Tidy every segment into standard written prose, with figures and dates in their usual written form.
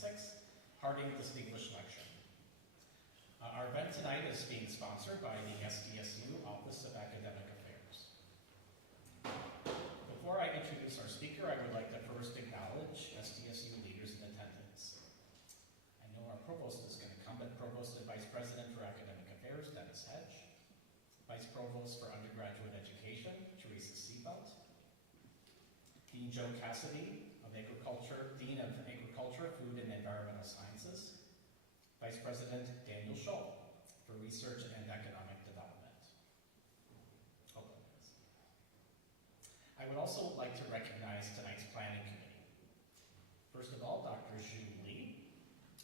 2026 Harding Distinguished Lecture. Our event tonight is being sponsored by the SDSU Office of Academic Affairs. Before I introduce our speaker, I would like to first acknowledge SDSU leaders in attendance. I know our provost is going to come, but Provost and Vice President for Academic Affairs, Dennis Hedge. Vice Provost for Undergraduate Education, Teresa Seabelt. Dean Joe Cassidy of Agriculture, Dean of Agriculture, Food and Environmental Sciences. Vice President Daniel Scholl for Research and Economic Development. I would also like to recognize tonight's planning committee. First of all, Dr. Jun Lee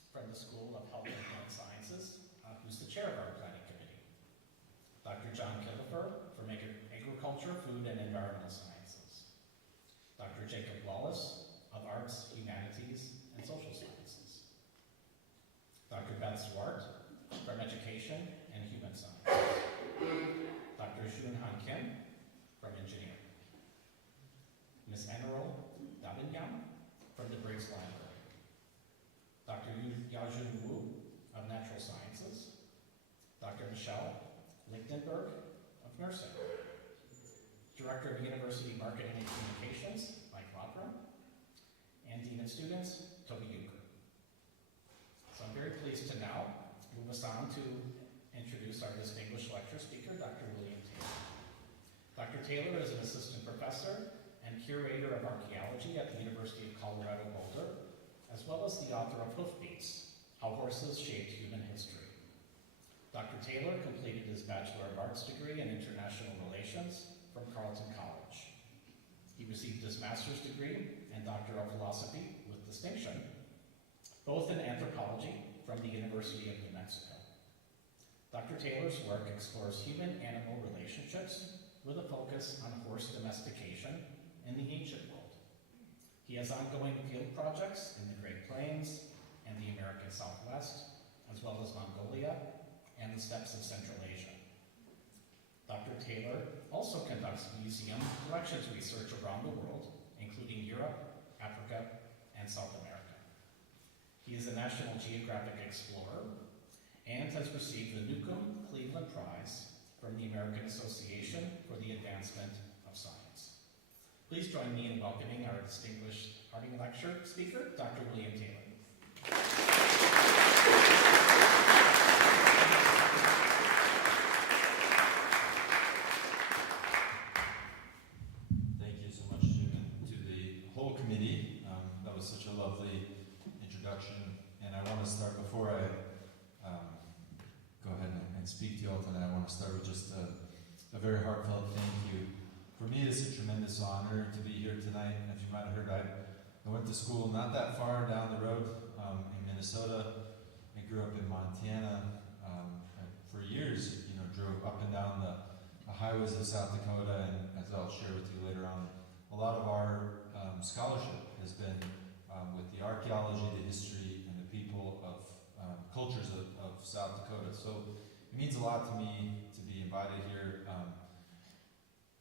from the School of Health and Human Sciences, who's the chair of our planning committee. Dr. John Killefer from Agriculture, Food and Environmental Sciences. Dr. Jacob Wallace of Arts, Humanities, and Social Sciences. Dr. Beth Swart from Education and Human Sciences. Dr. Jun Han Kim from Engineering. Ms. Eneral Dabinyam from the Briggs Library. Dr. Yajun Wu of Natural Sciences. Dr. Michelle Lichtenberg of Nursing. Director of University Marketing and Communications, Mike Lopram. And Dean of Students, Toby Euchre. So I'm very pleased to now move us on to introduce our distinguished lecture speaker, Dr. William Taylor. Dr. Taylor is an assistant professor and curator of archaeology at the University of Colorado Boulder, as well as the author of Hoofbeats, How Horses Shaped Human History. Dr. Taylor completed his Bachelor of Arts degree in International Relations from Carleton College. He received his master's degree and Doctor of Philosophy with distinction, both in anthropology from the University of New Mexico. Dr. Taylor's work explores human-animal relationships with a focus on horse domestication in the ancient world. He has ongoing field projects in the Great Plains and the American Southwest, as well as Mongolia and the steppes of Central Asia. Dr. Taylor also conducts museum collections research around the world, including Europe, Africa, and South America. He is a National Geographic Explorer and has received the Newcomb Cleveland Prize from the American Association for the Advancement of Science. Please join me in welcoming our distinguished Harding Lecture speaker, Dr. William Taylor. Thank you so much, Jim, and to the whole committee. That was such a lovely introduction, and I want to start before I go ahead and speak to you all tonight. I want to start with just a very heartfelt thank you. For me, it's a tremendous honor to be here tonight. As you might have heard, I went to school not that far down the road in Minnesota. I grew up in Montana. For years, drove up and down the highways of South Dakota, and as I'll share with you later on, a lot of our scholarship has been with the archaeology, the history, and the people of cultures of South Dakota. So it means a lot to me to be invited here.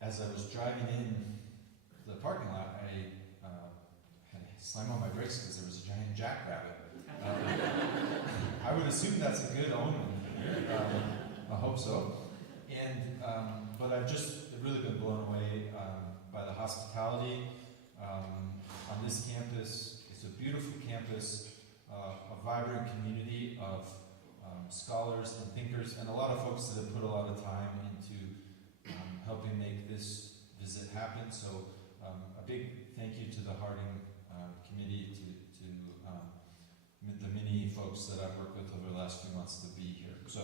As I was driving in the parking lot, I had to slam on my brakes because there was a giant jackrabbit. I would assume that's a good omen here. I hope so. And but I've just really been blown away by the hospitality on this campus. It's a beautiful campus, a vibrant community of scholars and thinkers, and a lot of folks that have put a lot of time into helping make this visit happen. So a big thank you to the Harding committee, to the many folks that I've worked with over the last few months to be here. So,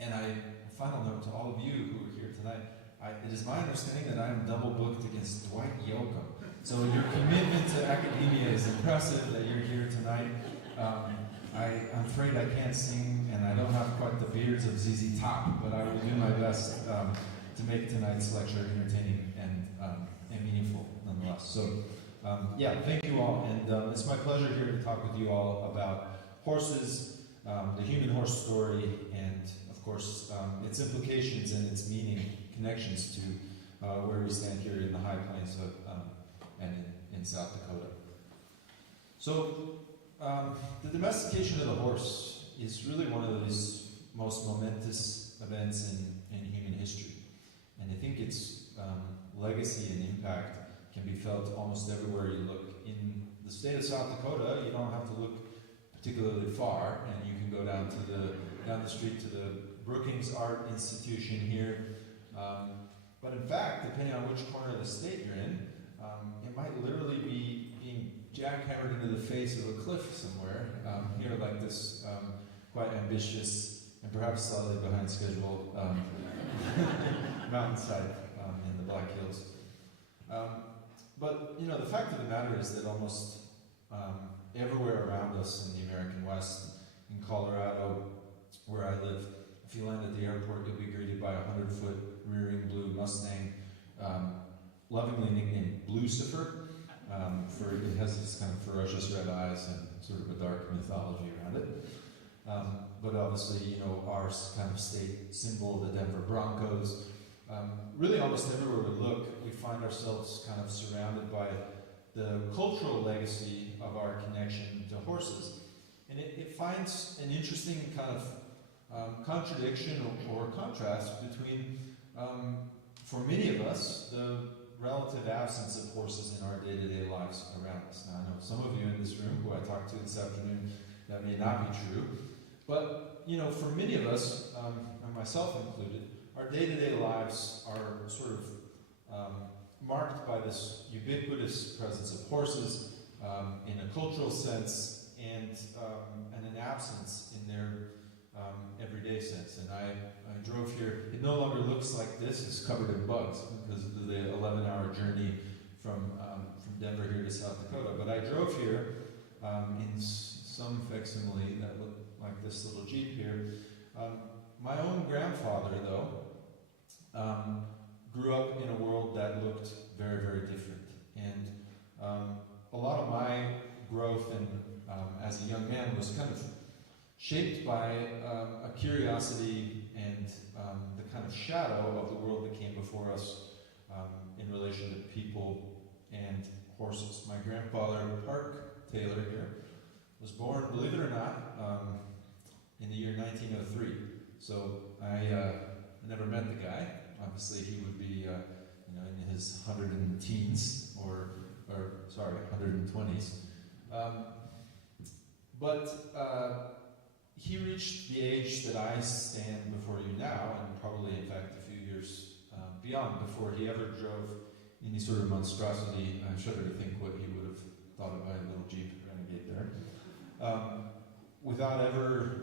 and a final note to all of you who are here tonight, it is my understanding that I am double booked against Dwight Yoakam. So your commitment to academia is impressive that you're here tonight. I'm afraid I can't sing, and I don't have quite the beards of ZZ Top, but I will do my best to make tonight's lecture entertaining and meaningful nonetheless. So, yeah, thank you all, and it's my pleasure here to talk with you all about horses, the human horse story, and of course, its implications and its meaning, connections to where we stand here in the high plains of and in South Dakota. So the domestication of the horse is really one of these most momentous events in human history. And I think its legacy and impact can be felt almost everywhere you look. In the state of South Dakota, you don't have to look particularly far, and you can go down the street to the Brookings Art Institution here. But in fact, depending on which corner of the state you're in, it might literally be being jackhammered into the face of a cliff somewhere. Here, like this quite ambitious and perhaps slightly behind schedule mountainside in the Black Hills. But the fact of the matter is that almost everywhere around us in the American West, in Colorado, where I live, if you land at the airport, you'll be greeted by a 100-foot rearing blue Mustang, lovingly nicknamed Lucifer, for it has this kind of ferocious red eyes and sort of a dark mythology around it. But obviously, our kind of state symbol, the Denver Broncos. Really almost everywhere we look, we find ourselves kind of surrounded by the cultural legacy of our connection to horses. And it finds an interesting kind of contradiction or contrast between, for many of us, the relative absence of horses in our day-to-day lives around us. Now, I know some of you in this room who I talked to this afternoon, that may not be true. But, for many of us, and myself included, our day-to-day lives are sort of marked by this ubiquitous presence of horses in a cultural sense and an absence in their everyday sense. And I drove here. It no longer looks like this. It's covered in bugs because of the 11-hour journey from Denver here to South Dakota. But I drove here in some facsimile that looked like this little Jeep here. My own grandfather, though, grew up in a world that looked very, very different. And a lot of my growth as a young man was kind of shaped by a curiosity and the kind of shadow of the world that came before us in relation to people and horses. My grandfather, Park Taylor here, was born, believe it or not, in the year 1903. So I never met the guy. Obviously, he would be, in his 110s or 120s. But he reached the age that I stand before you now, and probably, in fact, a few years beyond, before he ever drove any sort of monstrosity. I shudder to think what he would have thought of my little Jeep Renegade there, without ever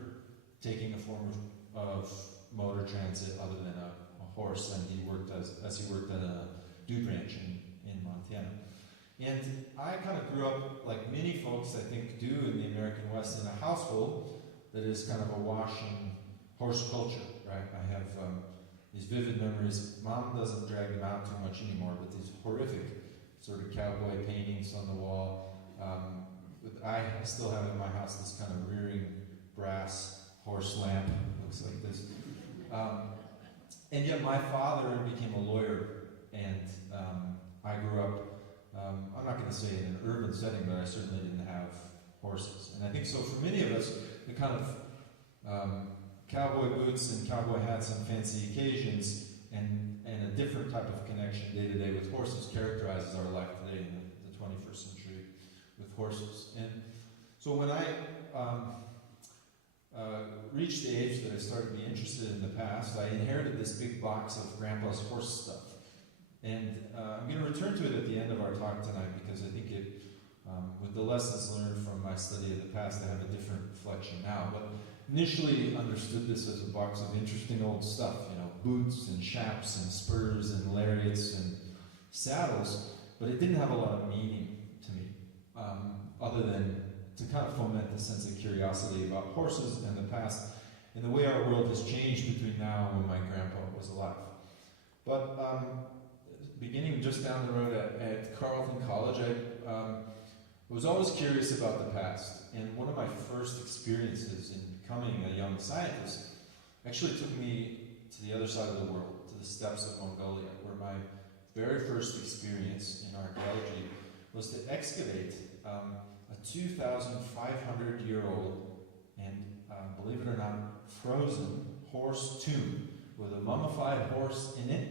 taking a form of motor transit other than a horse, and he worked as he worked at a dude ranch in Montana. And I kind of grew up, like many folks I think do in the American West, in a household that is kind of awash in horse culture, right? I have these vivid memories. Mom doesn't drag them out too much anymore, but these horrific sort of cowboy paintings on the wall. I still have in my house this kind of rearing brass horse lamp, looks like this. And yet my father became a lawyer, and I grew up, I'm not going to say in an urban setting, but I certainly didn't have horses. And I think so for many of us, the kind of cowboy boots and cowboy hats on fancy occasions and a different type of connection day to day with horses characterizes our life today in the 21st century with horses. And so when I reached the age that I started to be interested in the past, I inherited this big box of Grandpa's horse stuff. And I'm going to return to it at the end of our talk tonight because I think it, with the lessons learned from my study of the past, I have a different reflection now. But initially understood this as a box of interesting old stuff, boots and chaps and spurs and lariats and saddles, but it didn't have a lot of meaning to me, other than to kind of foment the sense of curiosity about horses and the past and the way our world has changed between now and when my grandpa was alive. But beginning just down the road at Carleton College, I was always curious about the past. And one of my first experiences in becoming a young scientist actually took me to the other side of the world, to the steppes of Mongolia, where my very first experience in archaeology was to excavate a 2,500-year-old and, believe it or not, frozen horse tomb with a mummified horse in it,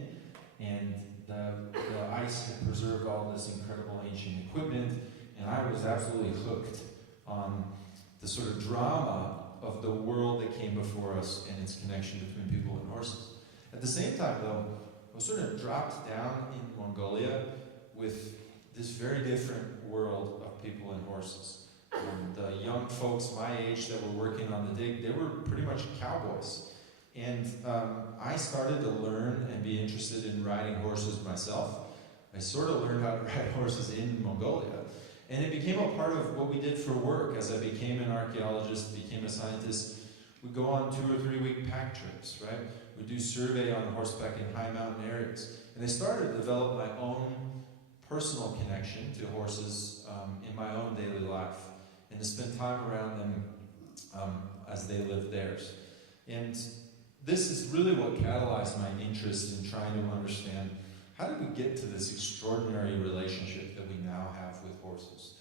and the ice had preserved all this incredible ancient equipment, and I was absolutely hooked on the sort of drama of the world that came before us and its connection between people and horses. At the same time, though, I was sort of dropped down in Mongolia with this very different world of people and horses. The young folks my age that were working on the dig, they were pretty much cowboys. And I started to learn and be interested in riding horses myself. I sort of learned how to ride horses in Mongolia. And it became a part of what we did for work. As I became an archaeologist, became a scientist, we'd go on 2 or 3 week pack trips, right? We'd do survey on horseback in high mountain areas. And I started to develop my own personal connection to horses in my own daily life, and to spend time around them as they lived theirs. And this is really what catalyzed my interest in trying to understand, how did we get to this extraordinary relationship that we now have with horses?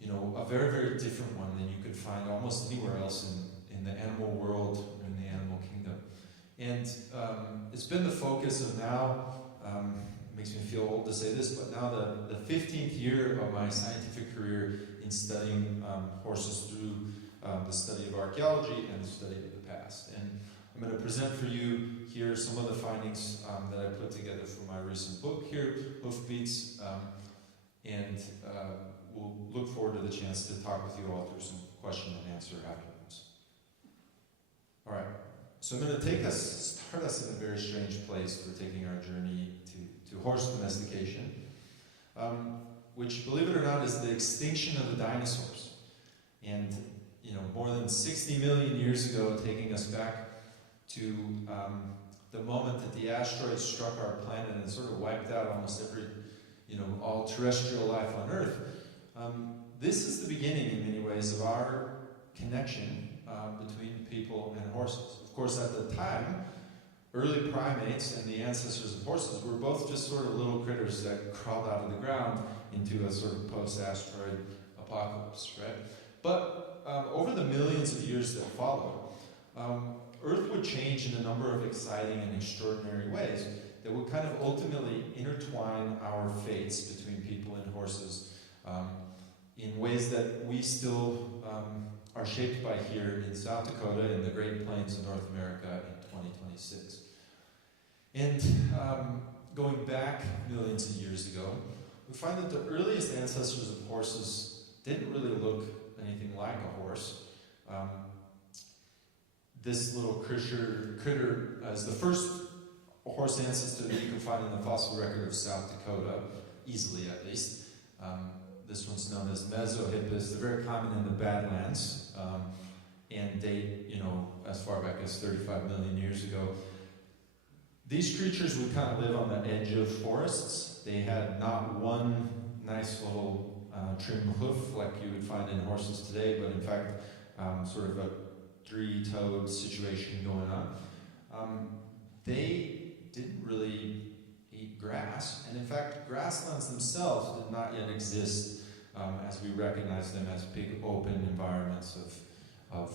You know, a very, very different one than you could find almost anywhere else in the animal world or in the animal kingdom. And it's been the focus of now, it makes me feel old to say this, but now the 15th year of my scientific career in studying horses through the study of archaeology and the study of the past. And I'm going to present for you here some of the findings that I put together for my recent book here, Hoofbeats, and we'll look forward to the chance to talk with you all through some question and answer afterwards. All right, so I'm going to start us in a very strange place for taking our journey to horse domestication, which, believe it or not, is the extinction of the dinosaurs. And, you know, more than 60 million years ago, taking us back to the moment that the asteroid struck our planet and sort of wiped out almost every, you know, all terrestrial life on Earth. This is the beginning, in many ways, of our connection between people and horses. Of course, at the time, early primates and the ancestors of horses were both just sort of little critters that crawled out of the ground into a sort of post-asteroid apocalypse, right? But over the millions of years that followed, Earth would change in a number of exciting and extraordinary ways that would kind of ultimately intertwine our fates between people and horses in ways that we still are shaped by here in South Dakota and the Great Plains of North America in 2026. And going back millions of years ago, we find that the earliest ancestors of horses didn't really look anything like a horse. This little critter is the first horse ancestor that you can find in the fossil record of South Dakota, easily at least. This one's known as Mesohippus. They're very common in the Badlands and date, you know, as far back as 35 million years ago. These creatures would kind of live on the edge of forests. They had not one nice little trim hoof like you would find in horses today, but in fact, sort of a three-toed situation going on. They didn't really eat grass, and in fact, grasslands themselves did not yet exist as we recognize them as big open environments of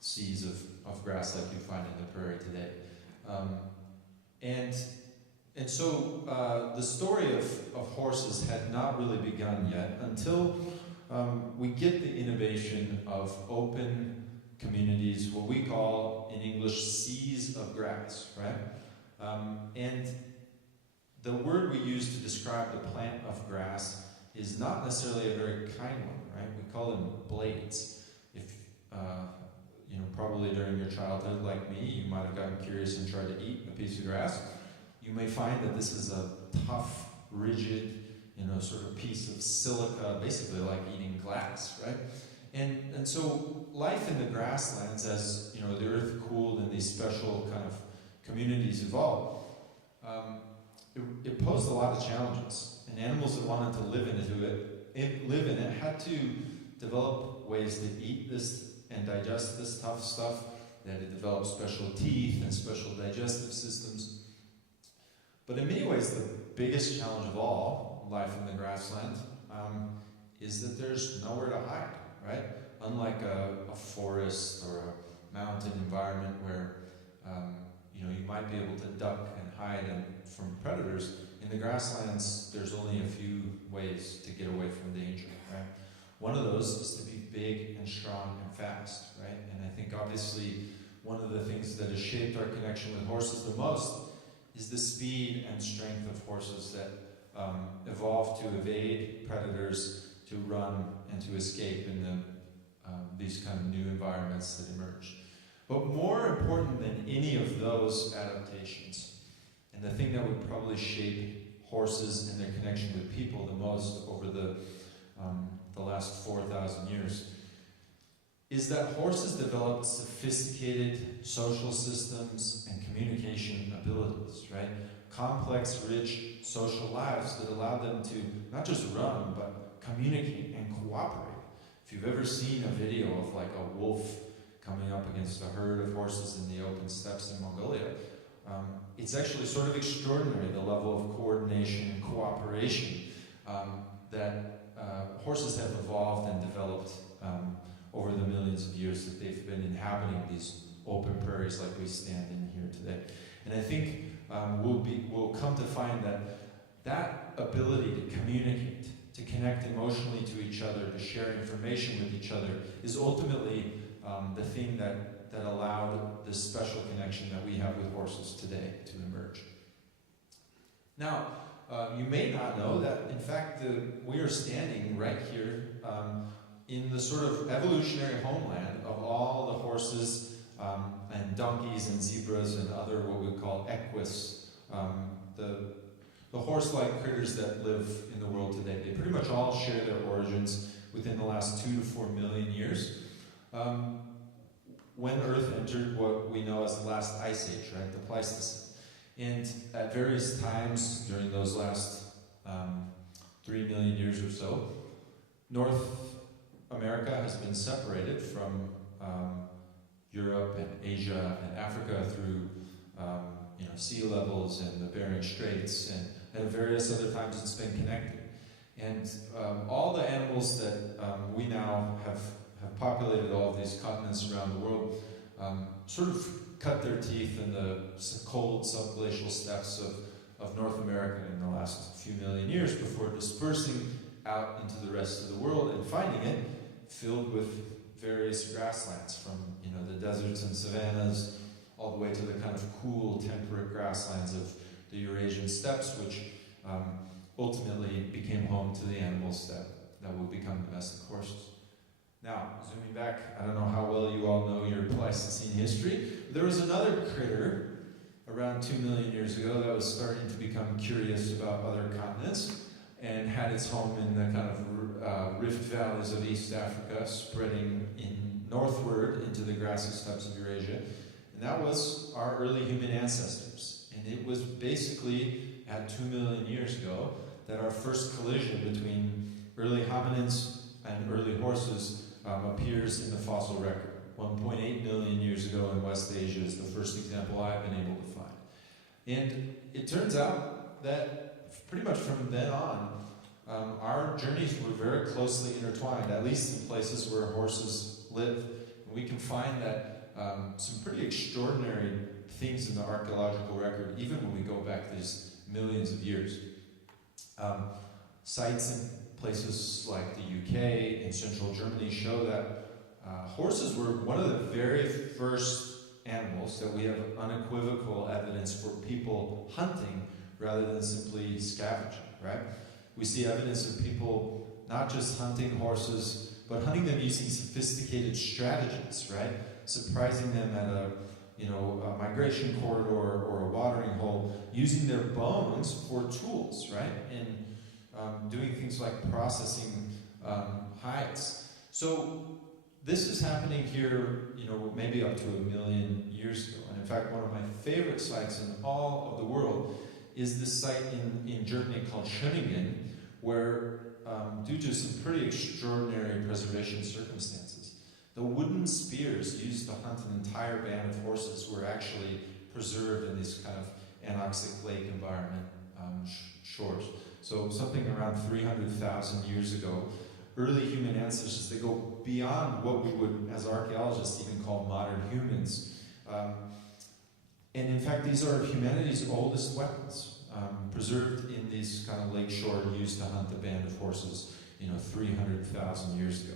seas of grass like you find in the prairie today. And so the story of horses had not really begun yet until we get the innovation of open communities, what we call in English seas of grass, right? And the word we use to describe the plant of grass is not necessarily a very kind one, right? We call them blades. If you know, probably during your childhood, like me, you might have gotten curious and tried to eat a piece of grass. You may find that this is a tough, rigid, you know, sort of piece of silica, basically like eating glass, right? And so life in the grasslands, as you know, the earth cooled and these special kind of communities evolved, it posed a lot of challenges. And animals that wanted to live in it had to develop ways to eat this and digest this tough stuff. They had to develop special teeth and special digestive systems. But in many ways, the biggest challenge of all, life in the grassland, is that there's nowhere to hide, right? Unlike a forest or a mountain environment where you might be able to duck and hide from predators, in the grasslands there's only a few ways to get away from danger, right? One of those is to be big and strong and fast, right? And I think obviously one of the things that has shaped our connection with horses the most is the speed and strength of horses that evolved to evade predators, to run, and to escape in these kind of new environments that emerged. But more important than any of those adaptations, and the thing that would probably shape horses and their connection with people the most over the last 4,000 years, is that horses developed sophisticated social systems and communication abilities, right? Complex, rich social lives that allowed them to not just run, but communicate and cooperate. If you've ever seen a video of like a wolf coming up against a herd of horses in the open steppes in Mongolia, it's actually sort of extraordinary, the level of coordination and cooperation that horses have evolved and developed over the millions of years that they've been inhabiting these open prairies like we stand in here today. And I think we'll come to find that ability to communicate, to connect emotionally to each other, to share information with each other, is ultimately the thing that allowed this special connection that we have with horses today to emerge. Now, you may not know that, in fact, we are standing right here in the sort of evolutionary homeland of all the horses and donkeys and zebras and other what we call equus, the horse-like critters that live in the world today. They pretty much all share their origins within the last 2 to 4 million years. When Earth entered what we know as the last ice age, right, the Pleistocene. And at various times during those last 3 million years or so, North America has been separated from Europe and Asia and Africa through sea levels and the Bering Straits, and at various other times it's been connected. And all the animals that we now have populated all of these continents around the world sort of cut their teeth in the cold subglacial steppes of North America in the last few million years before dispersing out into the rest of the world and finding it filled with various grasslands, from the deserts and savannas all the way to the kind of cool temperate grasslands of the Eurasian steppes, which ultimately became home to the animals that would become domestic horses. Now, zooming back, I don't know how well you all know your Pleistocene history. There was another critter around 2 million years ago that was starting to become curious about other continents and had its home in the kind of rift valleys of East Africa, spreading northward into the grassy steppes of Eurasia. And that was our early human ancestors. And it was basically at 2 million years ago that our first collision between early hominins and early horses appears in the fossil record. 1.8 million years ago in West Asia is the first example I've been able to find. And it turns out that pretty much from then on, our journeys were very closely intertwined, at least in places where horses live. And we can find that some pretty extraordinary things in the archaeological record, even when we go back these millions of years. Sites in places like the UK and central Germany show that horses were one of the very first animals that we have unequivocal evidence for people hunting rather than simply scavenging, right? We see evidence of people not just hunting horses, but hunting them using sophisticated strategies, right? Surprising them at a migration corridor or a watering hole, using their bones for tools, right? And doing things like processing hides. So this is happening here, maybe up to 1 million years ago. And in fact, one of my favorite sites in all of the world is this site in Germany called Schöningen, where due to some pretty extraordinary preservation circumstances, the wooden spears used to hunt an entire band of horses were actually preserved in this kind of anoxic lake environment shores. So something around 300,000 years ago, early human ancestors, they go beyond what we would, as archaeologists, even call modern humans. And in fact, these are humanity's oldest weapons, preserved in these kind of lakeshore used to hunt a band of horses, 300,000 years ago.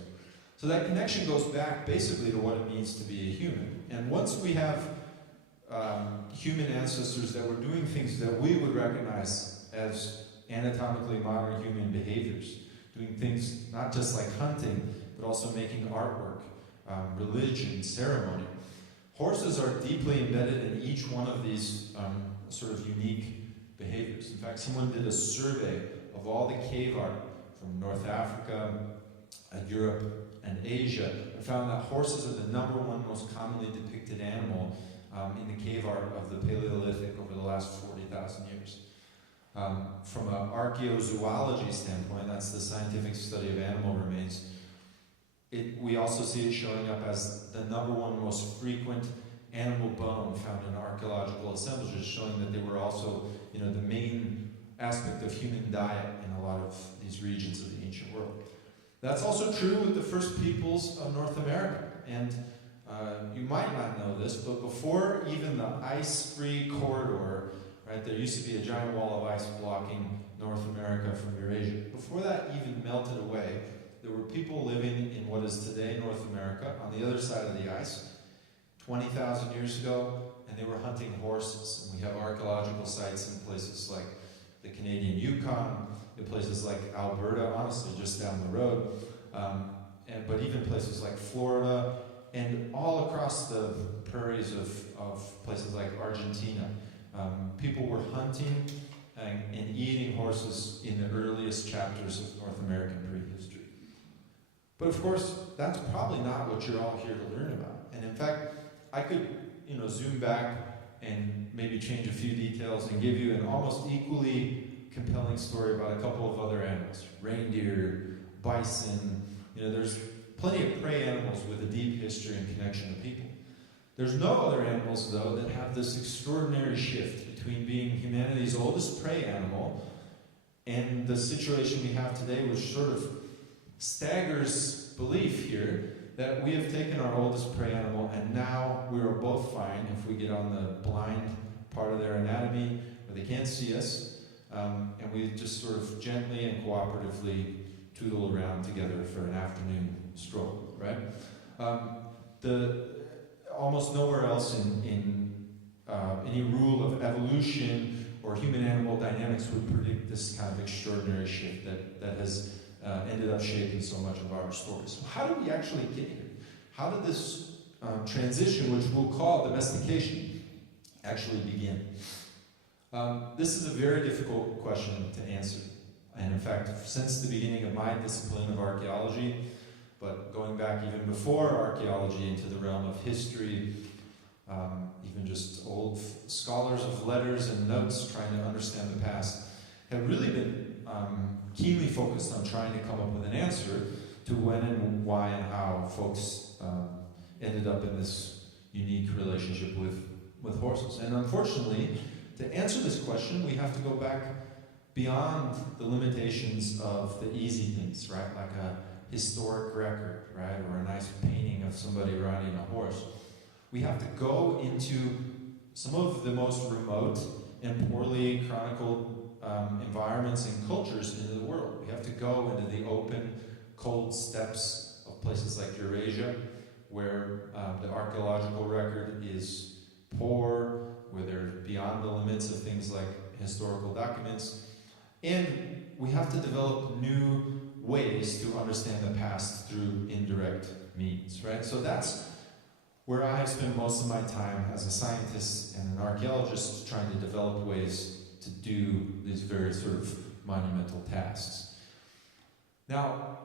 So that connection goes back basically to what it means to be a human. And once we have human ancestors that were doing things that we would recognize as anatomically modern human behaviors, doing things not just like hunting, but also making artwork, religion, ceremony. Horses are deeply embedded in each one of these sort of unique behaviors. In fact, someone did a survey of all the cave art from North Africa, Europe, and Asia, and found that horses are the number one most commonly depicted animal in the cave art of the Paleolithic over the last 40,000 years. From an archaeozoology standpoint, that's the scientific study of animal remains, we also see it showing up as the number one most frequent animal bone found in archaeological assemblages, showing that they were also, the main aspect of human diet in a lot of these regions of the ancient world. That's also true with the first peoples of North America. And you might not know this, but before even the ice-free corridor, right, there used to be a giant wall of ice blocking North America from Eurasia. Before that even melted away, there were people living in what is today North America, on the other side of the ice, 20,000 years ago, and they were hunting horses. And we have archaeological sites in places like the Canadian Yukon, in places like Alberta, honestly, just down the road, but even places like Florida, and all across the prairies of places like Argentina. People were hunting and eating horses in the earliest chapters of North American prehistory. But of course, that's probably not what you're all here to learn about. And in fact, I could, zoom back and maybe change a few details and give you an almost equally compelling story about a couple of other animals. Reindeer, bison, there's plenty of prey animals with a deep history and connection to people. There's no other animals, though, that have this extraordinary shift between being humanity's oldest prey animal and the situation we have today, which sort of staggers belief here that we have taken our oldest prey animal and now we are both fine if we get on the blind part of their anatomy where they can't see us, and we just sort of gently and cooperatively tootle around together for an afternoon stroll, right? Almost nowhere else in any rule of evolution or human-animal dynamics would predict this kind of extraordinary shift that has ended up shaping so much of our stories. So how did we actually get here? How did this transition, which we'll call domestication, actually begin? This is a very difficult question to answer. And in fact, since the beginning of my discipline of archaeology, but going back even before archaeology into the realm of history, even just old scholars of letters and notes trying to understand the past, have really been keenly focused on trying to come up with an answer to when and why and how folks ended up in this unique relationship with horses. And unfortunately, to answer this question, we have to go back beyond the limitations of the easy things, right? Like a historic record, right? Or a nice painting of somebody riding a horse. We have to go into some of the most remote and poorly chronicled environments and cultures in the world. We have to go into the open, cold steppes of places like Eurasia, where the archaeological record is poor, where they're beyond the limits of things like historical documents. And we have to develop new ways to understand the past through indirect means, right? So that's where I have spent most of my time as a scientist and an archaeologist, trying to develop ways to do these very sort of monumental tasks. Now,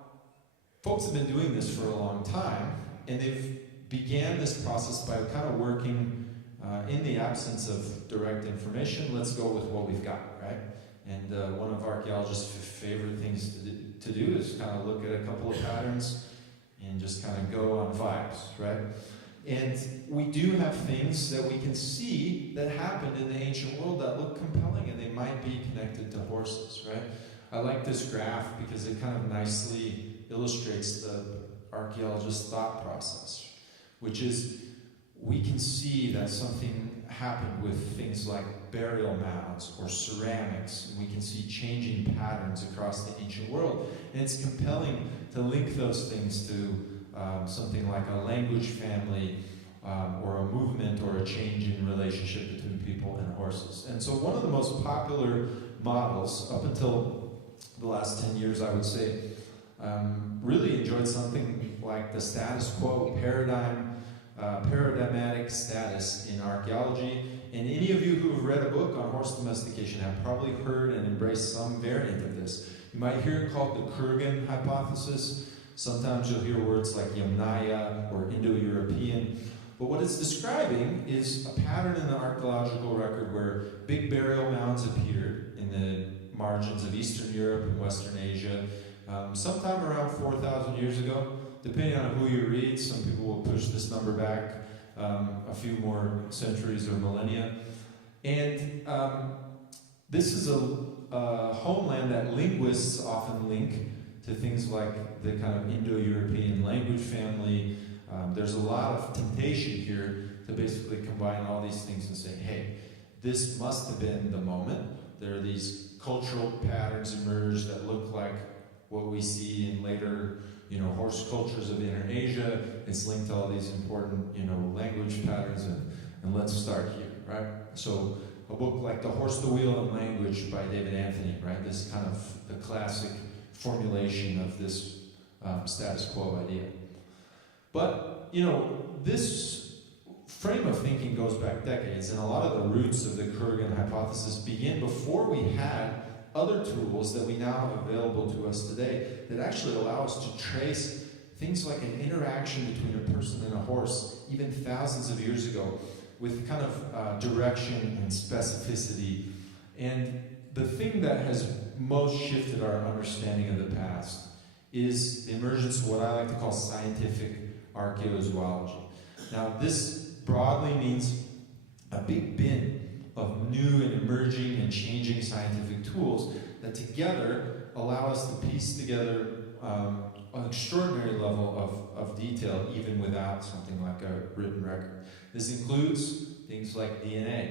folks have been doing this for a long time, and they've began this process by kind of working in the absence of direct information. Let's go with what we've got, right? And one of archaeologists' favorite things to do is kind of look at a couple of patterns and just kind of go on vibes, right? And we do have things that we can see that happened in the ancient world that look compelling, and they might be connected to horses, right? I like this graph because it kind of nicely illustrates the archaeologist's thought process, which is we can see that something happened with things like burial mounds or ceramics, and we can see changing patterns across the ancient world. And it's compelling to link those things to something like a language family, or a movement or a change in relationship between people and horses. And so one of the most popular models up until the last 10 years, I would say, really enjoyed something like the status quo paradigmatic status in archaeology. And any of you who have read a book on horse domestication have probably heard and embraced some variant of this. You might hear it called the Kurgan hypothesis. Sometimes you'll hear words like Yamnaya or Indo-European. But what it's describing is a pattern in the archaeological record where big burial mounds appeared in the margins of Eastern Europe and Western Asia sometime around 4,000 years ago. Depending on who you read, some people will push this number back a few more centuries or millennia. And this is a homeland that linguists often link to things like the kind of Indo-European language family. There's a lot of temptation here to basically combine all these things and say, hey, this must have been the moment. There are these cultural patterns emerge that look like what we see in later, horse cultures of Inner Asia. It's linked to all these important, language patterns, and let's start here, right? So a book like The Horse, the Wheel, and Language by David Anthony, right? This kind of the classic formulation of this status quo idea. But, this frame of thinking goes back decades, and a lot of the roots of the Kurgan hypothesis begin before we had other tools that we now have available to us today that actually allow us to trace things like an interaction between a person and a horse, even thousands of years ago, with kind of direction and specificity. And the thing that has most shifted our understanding of the past is the emergence of what I like to call scientific archaeozoology. Now, this broadly means a big bin of new and emerging and changing scientific tools that together allow us to piece together an extraordinary level of detail even without something like a written record. This includes things like DNA.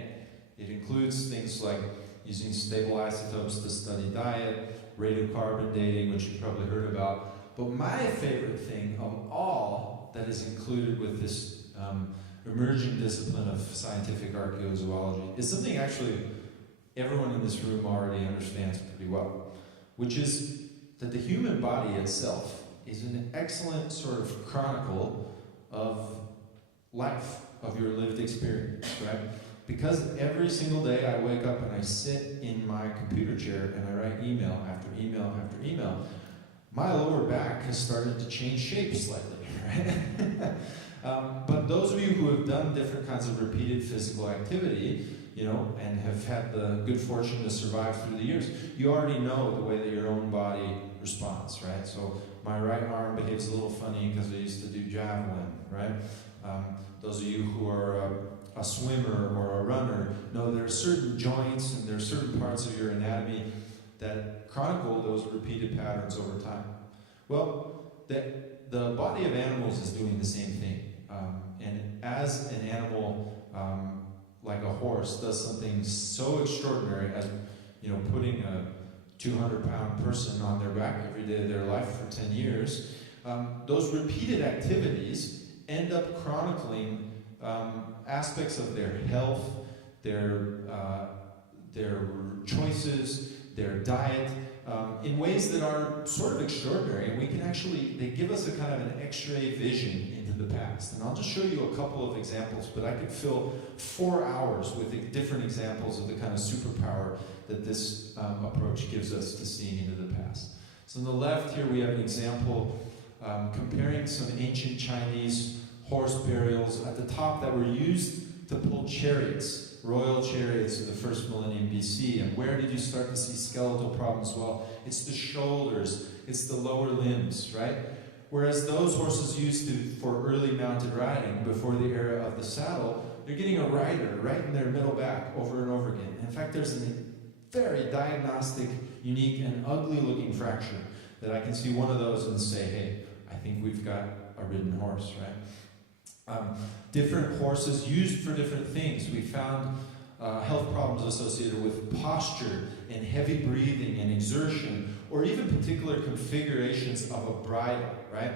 It includes things like using stable isotopes to study diet, radiocarbon dating, which you've probably heard about. But my favorite thing of all that is included with this emerging discipline of scientific archaeozoology is something actually everyone in this room already understands pretty well, which is that the human body itself is an excellent sort of chronicle of life, of your lived experience, right? Because every single day I wake up and I sit in my computer chair and I write email after email after email, my lower back has started to change shape slightly, right? But those of you who have done different kinds of repeated physical activity, and have had the good fortune to survive through the years, you already know the way that your own body responds, right? So my right arm behaves a little funny because I used to do javelin, right? Those of you who are a swimmer or a runner know there are certain joints and there are certain parts of your anatomy that chronicle those repeated patterns over time. Well, the body of animals is doing the same thing. And as an animal, like a horse, does something so extraordinary as, putting a 200-pound person on their back every day of their life for 10 years, those repeated activities end up chronicling aspects of their health, their choices, their diet, in ways that are sort of extraordinary, and they give us a kind of an X-ray vision into the past. And I'll just show you a couple of examples, but I could fill 4 hours with different examples of the kind of superpower that this approach gives us to seeing into the past. So on the left here we have an example comparing some ancient Chinese horse burials at the top that were used to pull chariots, royal chariots of the first millennium BC. And where did you start to see skeletal problems? Well, it's the shoulders, it's the lower limbs, right? Whereas those horses used for early mounted riding, before the era of the saddle, they're getting a rider right in their middle back over and over again. In fact, there's a very diagnostic, unique, and ugly-looking fracture that I can see one of those and say, hey, I think we've got a ridden horse, right? Different horses used for different things. We found health problems associated with posture and heavy breathing and exertion, or even particular configurations of a bridle, right?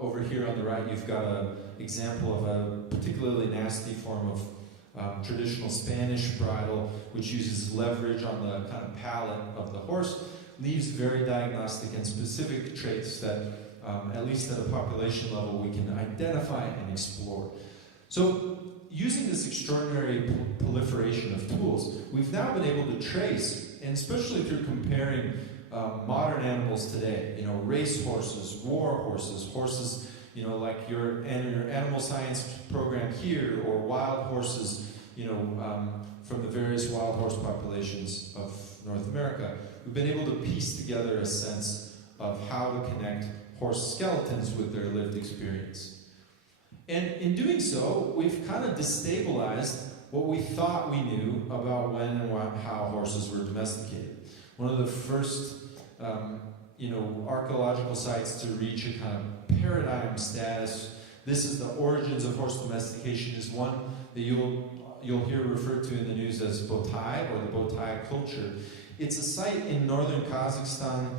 Over here on the right, you've got an example of a particularly nasty form of traditional Spanish bridle, which uses leverage on the kind of palate of the horse, leaves very diagnostic and specific traits that, at least at a population level, we can identify and explore. So, using this extraordinary proliferation of tools, we've now been able to trace, and especially through comparing modern animals today, race horses, war horses, horses, like your animal science program here, or wild horses, from the various wild horse populations of North America. We've been able to piece together a sense of how to connect horse skeletons with their lived experience. And in doing so, we've kind of destabilized what we thought we knew about when and how horses were domesticated. One of the first, archaeological sites to reach a kind of paradigm status, this is the origins of horse domestication, is one that you'll hear referred to in the news as Botai, or the Botai culture. It's a site in northern Kazakhstan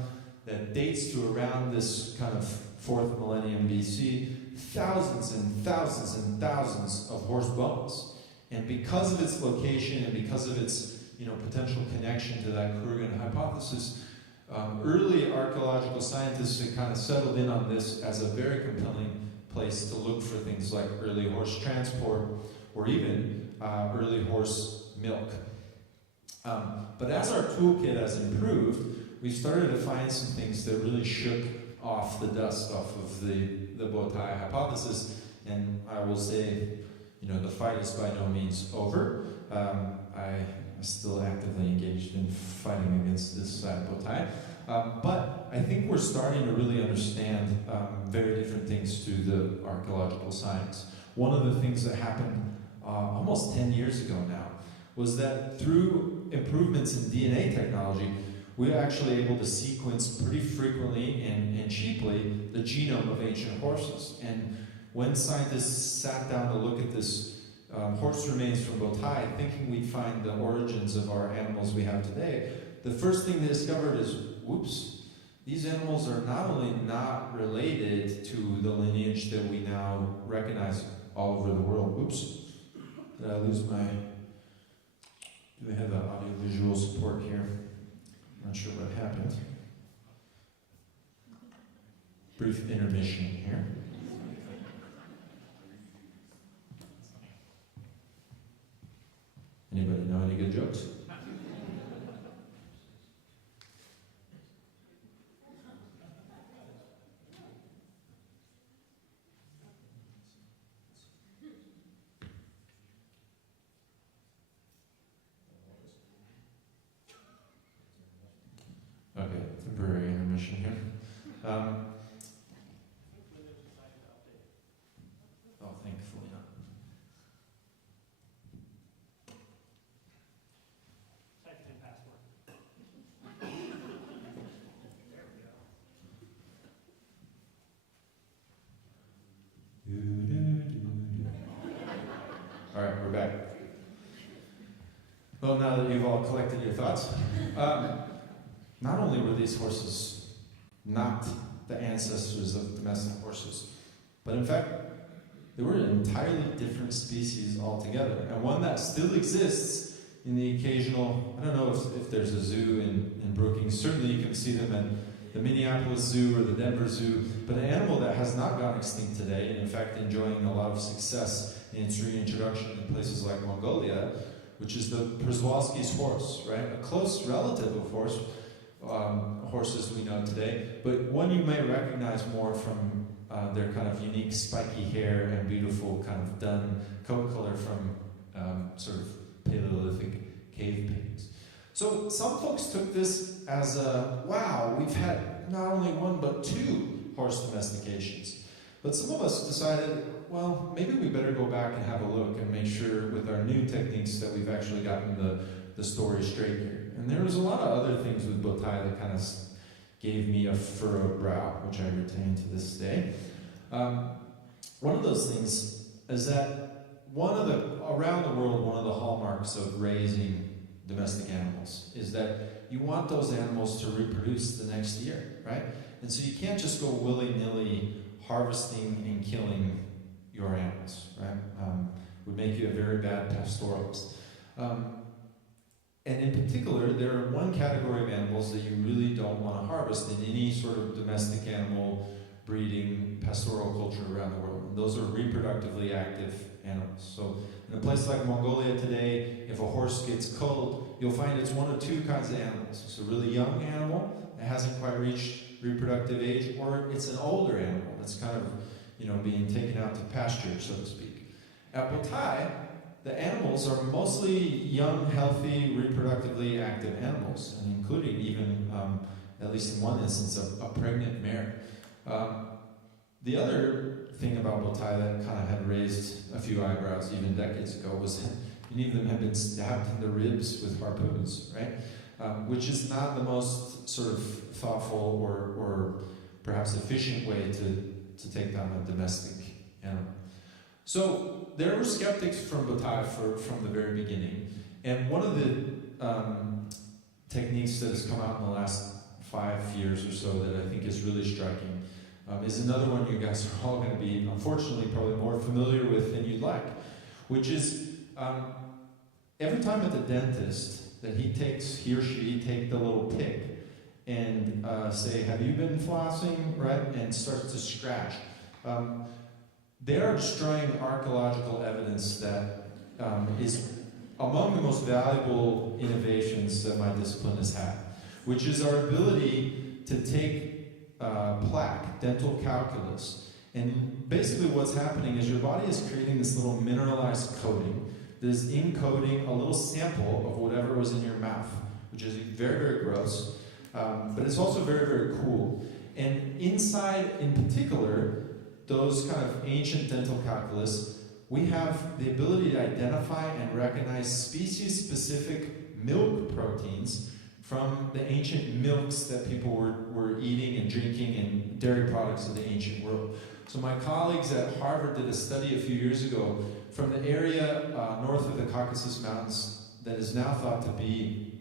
that dates to around this kind of 4th millennium BC. Thousands and thousands and thousands of horse bones. And because of its location and because of its potential connection to that Kurgan hypothesis, early archaeological scientists had kind of settled in on this as a very compelling place to look for things like early horse transport or even early horse milk. But as our toolkit has improved, we've started to find some things that really shook off the dust off of the Botai hypothesis, and I will say, the fight is by no means over. I am still actively engaged in fighting against this Botai, but I think we're starting to really understand very different things to the archaeological science. One of the things that happened almost 10 years ago now was that through improvements in DNA technology, we were actually able to sequence pretty frequently and cheaply the genome of ancient horses. And when scientists sat down to look at this horse remains from Botai, thinking we'd find the origins of our animals we have today, the first thing they discovered is, whoops, these animals are not only not related to the lineage that we now recognize all over the world. Whoops, did I lose my... Do they have the audio-visual support here? Not sure what happened. Brief intermission here. Anybody know any good jokes? Okay, temporary intermission here. Thankfully not. Type in password. There we go. All right, we're back. Well, now that you've all collected your thoughts, not only were these horses not the ancestors of domestic horses, but in fact, they were an entirely different species altogether, and one that still exists in the occasional, I don't know if there's a zoo in Brookings, certainly you can see them at the Minneapolis Zoo or the Denver Zoo, but an animal that has not gone extinct today, and in fact enjoying a lot of success in its reintroduction in places like Mongolia, which is the Przewalski's horse, right? A close relative of horses we know today, but one you may recognize more from their kind of unique spiky hair and beautiful kind of dun coat color from sort of Paleolithic cave paintings. So some folks took this as a, wow, we've had not only one but two horse domestications. But some of us decided, well, maybe we better go back and have a look and make sure with our new techniques that we've actually gotten the story straight here. And there was a lot of other things with Botai that kind of gave me a furrowed brow, which I retain to this day. One of those things is that around the world, one of the hallmarks of raising domestic animals is that you want those animals to reproduce the next year, right? And so you can't just go willy-nilly harvesting and killing your animals, right? Would make you a very bad pastoralist. And in particular, there are one category of animals that you really don't want to harvest in any sort of domestic animal breeding pastoral culture around the world. And those are reproductively active animals. So in a place like Mongolia today, if a horse gets culled, you'll find it's one of two kinds of animals. It's a really young animal that hasn't quite reached reproductive age, or it's an older animal that's kind of, being taken out to pasture, so to speak. At Botai, the animals are mostly young, healthy, reproductively active animals, and including even, at least in one instance, a pregnant mare. The other thing about Botai that kind of had raised a few eyebrows even decades ago was that many of them had been stabbed in the ribs with harpoons, right? Which is not the most sort of thoughtful or perhaps efficient way to take down a domestic animal. So there were skeptics from Botai from the very beginning, and one of the techniques that has come out in the last 5 years or so that I think is really striking is another one you guys are all going to be, unfortunately, probably more familiar with than you'd like, which is every time at the dentist that he or she take the little pick and say, have you been flossing, right, and starts to scratch. They are destroying archaeological evidence that is among the most valuable innovations that my discipline has had, which is our ability to take plaque, dental calculus, and basically what's happening is your body is creating this little mineralized coating that is encoding a little sample of whatever was in your mouth, which is very, very gross, but it's also very, very cool. And inside, in particular, those kind of ancient dental calculus, we have the ability to identify and recognize species-specific milk proteins from the ancient milks that people were eating and drinking and dairy products of the ancient world. So my colleagues at Harvard did a study a few years ago from the area north of the Caucasus Mountains that is now thought to be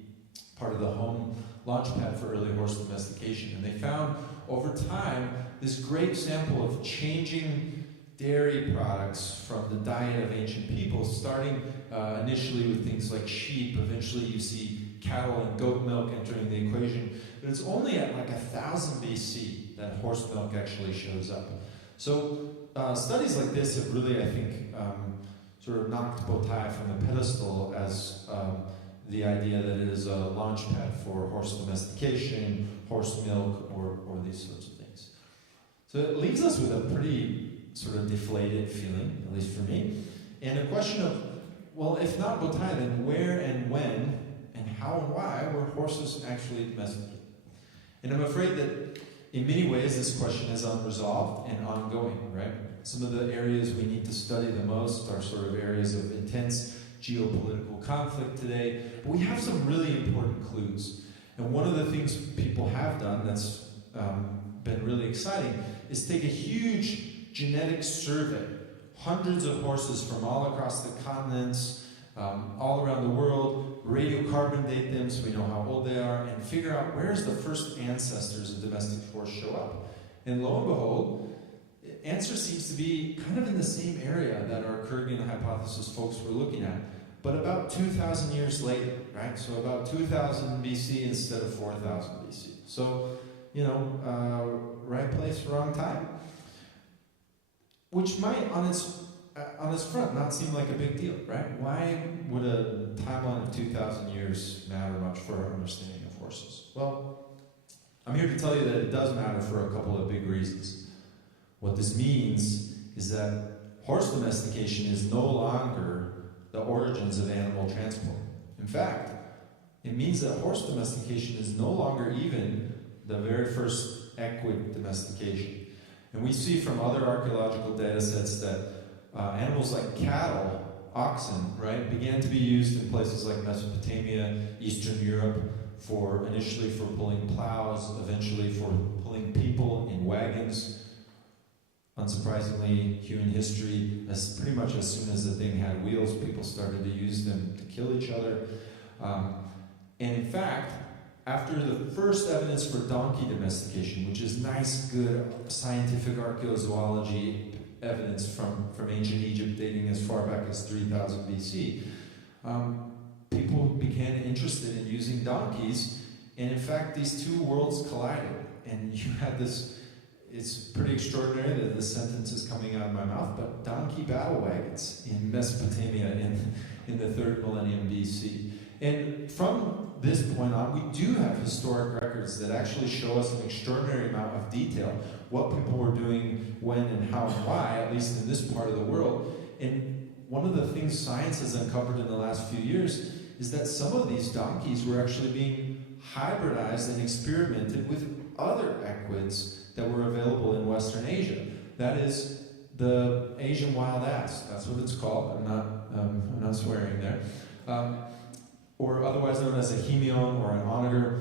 part of the home launchpad for early horse domestication. And they found over time this great sample of changing dairy products from the diet of ancient people, starting initially with things like sheep. Eventually you see cattle and goat milk entering the equation. But it's only at like 1000 BC that horse milk actually shows up. So studies like this have really, I think, sort of knocked Botai from the pedestal as the idea that it is a launchpad for horse domestication, horse milk, or these sorts of things. So it leaves us with a pretty sort of deflated feeling, at least for me, and a question of, well, if not Botai, then where and when and how and why were horses actually domesticated? And I'm afraid that in many ways this question is unresolved and ongoing, right? Some of the areas we need to study the most are sort of areas of intense geopolitical conflict today, but we have some really important clues. And one of the things people have done that's been really exciting is take a huge genetic survey, hundreds of horses from all across the continents, all around the world, radiocarbon date them so we know how old they are, and figure out where's the first ancestors of domestic horse show up. And lo and behold, the answer seems to be kind of in the same area that our Kurgan hypothesis folks were looking at, but about 2,000 years later, right? So about 2000 BC instead of 4000 BC. So, right place, wrong time. Which might, on its front, not seem like a big deal, right? Why would a timeline of 2,000 years matter much for our understanding of horses? Well, I'm here to tell you that it does matter for a couple of big reasons. What this means is that horse domestication is no longer the origins of animal transport. In fact, it means that horse domestication is no longer even the very first equid domestication. And we see from other archaeological data sets that animals like cattle, oxen, right, began to be used in places like Mesopotamia, Eastern Europe, initially for pulling plows, eventually for pulling people in wagons. Unsurprisingly, human history, pretty much as soon as the thing had wheels, people started to use them to kill each other. And in fact, after the first evidence for donkey domestication, which is nice, good scientific archaeozoology evidence from ancient Egypt dating as far back as 3000 BC, people became interested in using donkeys, and in fact these two worlds collided, and you had this, it's pretty extraordinary that this sentence is coming out of my mouth, but donkey battle wagons in Mesopotamia in the 3rd millennium BC. And from this point on, we do have historic records that actually show us an extraordinary amount of detail, what people were doing, when and how and why, at least in this part of the world. And one of the things science has uncovered in the last few years is that some of these donkeys were actually being hybridized and experimented with other equids that were available in Western Asia. That is the Asian wild ass. That's what it's called. I'm not swearing there. Or otherwise known as a hemion or an onager.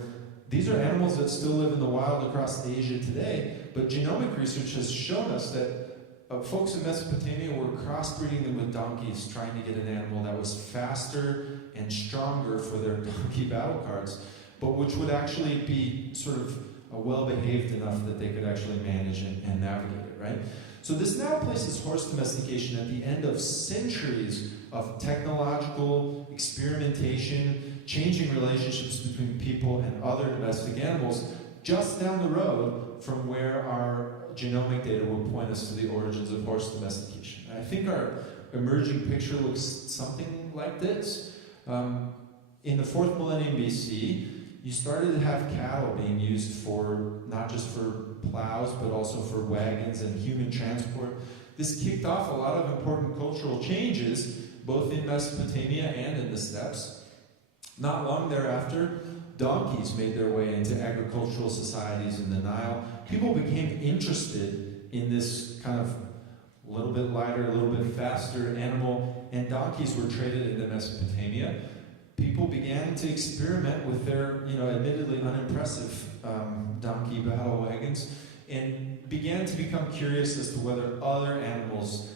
These are animals that still live in the wild across Asia today, but genomic research has shown us that folks in Mesopotamia were crossbreeding them with donkeys, trying to get an animal that was faster and stronger for their donkey battle cards, but which would actually be sort of well-behaved enough that they could actually manage and navigate it, right? So this now places horse domestication at the end of centuries of technological experimentation, changing relationships between people and other domestic animals, just down the road from where our genomic data will point us to the origins of horse domestication. I think our emerging picture looks something like this. In the 4th millennium BC, you started to have cattle being used for, not just for plows, but also for wagons and human transport. This kicked off a lot of important cultural changes, both in Mesopotamia and in the steppes. Not long thereafter, donkeys made their way into agricultural societies in the Nile. People became interested in this kind of a little bit lighter, a little bit faster animal, and donkeys were traded into Mesopotamia. People began to experiment with their, admittedly unimpressive donkey battle wagons, and began to become curious as to whether other animals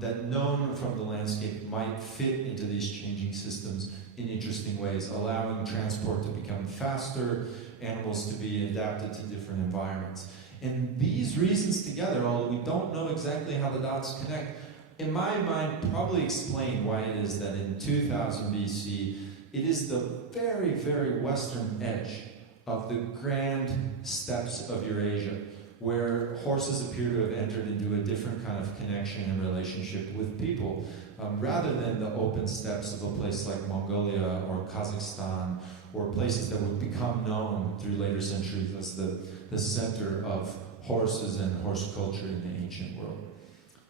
that known from the landscape might fit into these changing systems in interesting ways, allowing transport to become faster, animals to be adapted to different environments. And these reasons together, although we don't know exactly how the dots connect, in my mind probably explain why it is that in 2000 BC, it is the very, very western edge of the grand steppes of Eurasia, where horses appear to have entered into a different kind of connection and relationship with people, rather than the open steppes of a place like Mongolia or Kazakhstan, or places that would become known through later centuries as the center of horses and horse culture in the ancient world.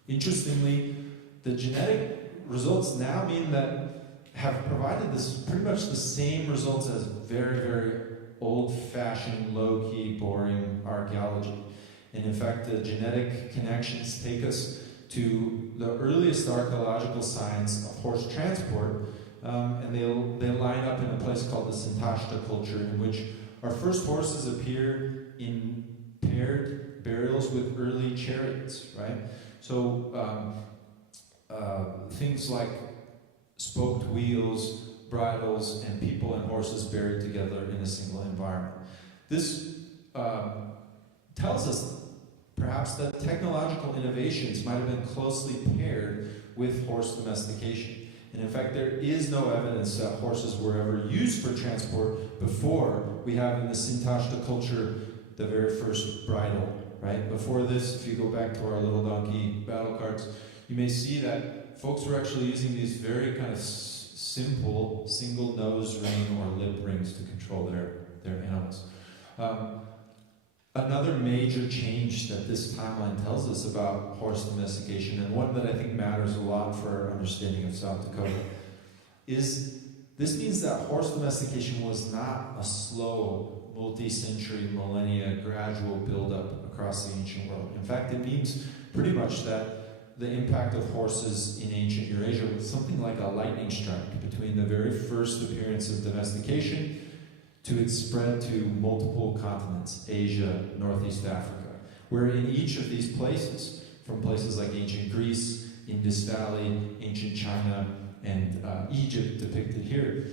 Interestingly, the genetic results now mean that have provided this pretty much the same results as very, very old-fashioned, low-key, boring archaeology. And in fact, the genetic connections take us to the earliest archaeological signs of horse transport, and they line up in a place called the Sintashta culture, in which our first horses appear in paired burials with early chariots, right? So things like spoked wheels, bridles, and people and horses buried together in a single environment. This tells us perhaps that technological innovations might have been closely paired with horse domestication. And in fact, there is no evidence that horses were ever used for transport before we have in the Sintashta culture the very first bridle, right? Before this, if you go back to our little donkey battle carts, you may see that folks were actually using these very kind of simple single nose ring or lip rings to control their animals. Another major change that this timeline tells us about horse domestication, and one that I think matters a lot for our understanding of South Dakota, is this means that horse domestication was not a slow, multi-century, millennia, gradual build-up across the ancient world. In fact, it means pretty much that the impact of horses in ancient Eurasia was something like a lightning strike between the very first appearance of domestication to its spread to multiple continents, Asia, Northeast Africa, where in each of these places, from places like ancient Greece, Indus Valley, ancient China, and Egypt depicted here,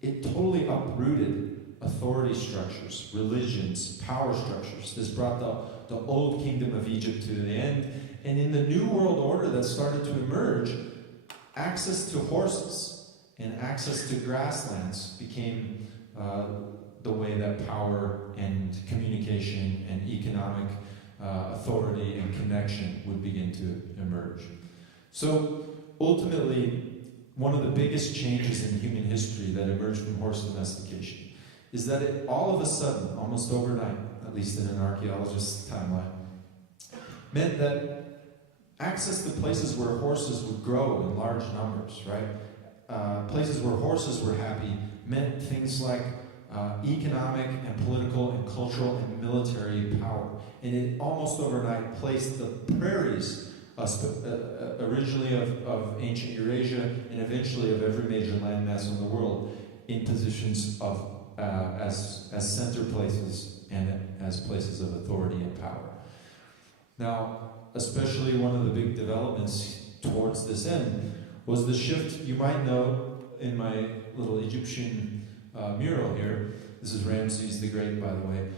it totally uprooted authority structures, religions, power structures. This brought the old kingdom of Egypt to the end. And in the new world order that started to emerge, access to horses and access to grasslands became the way that power and communication and economic authority and connection would begin to emerge. So ultimately, one of the biggest changes in human history that emerged from horse domestication is that it all of a sudden, almost overnight, at least in an archaeologist's timeline, meant that access to places where horses would grow in large numbers, right? Places where horses were happy meant things like economic and political and cultural and military power. And it almost overnight placed the prairies, originally of ancient Eurasia and eventually of every major landmass in the world, in positions of as center places and as places of authority and power. Now, especially one of the big developments towards this end was the shift, you might know, in my little Egyptian mural here. This is Ramses the Great, by the way.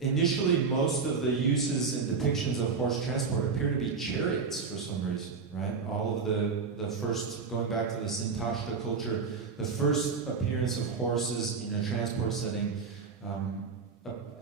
Initially, most of the uses and depictions of horse transport appear to be chariots for some reason, right? All of the first, going back to the Sintashta culture, the first appearance of horses in a transport setting,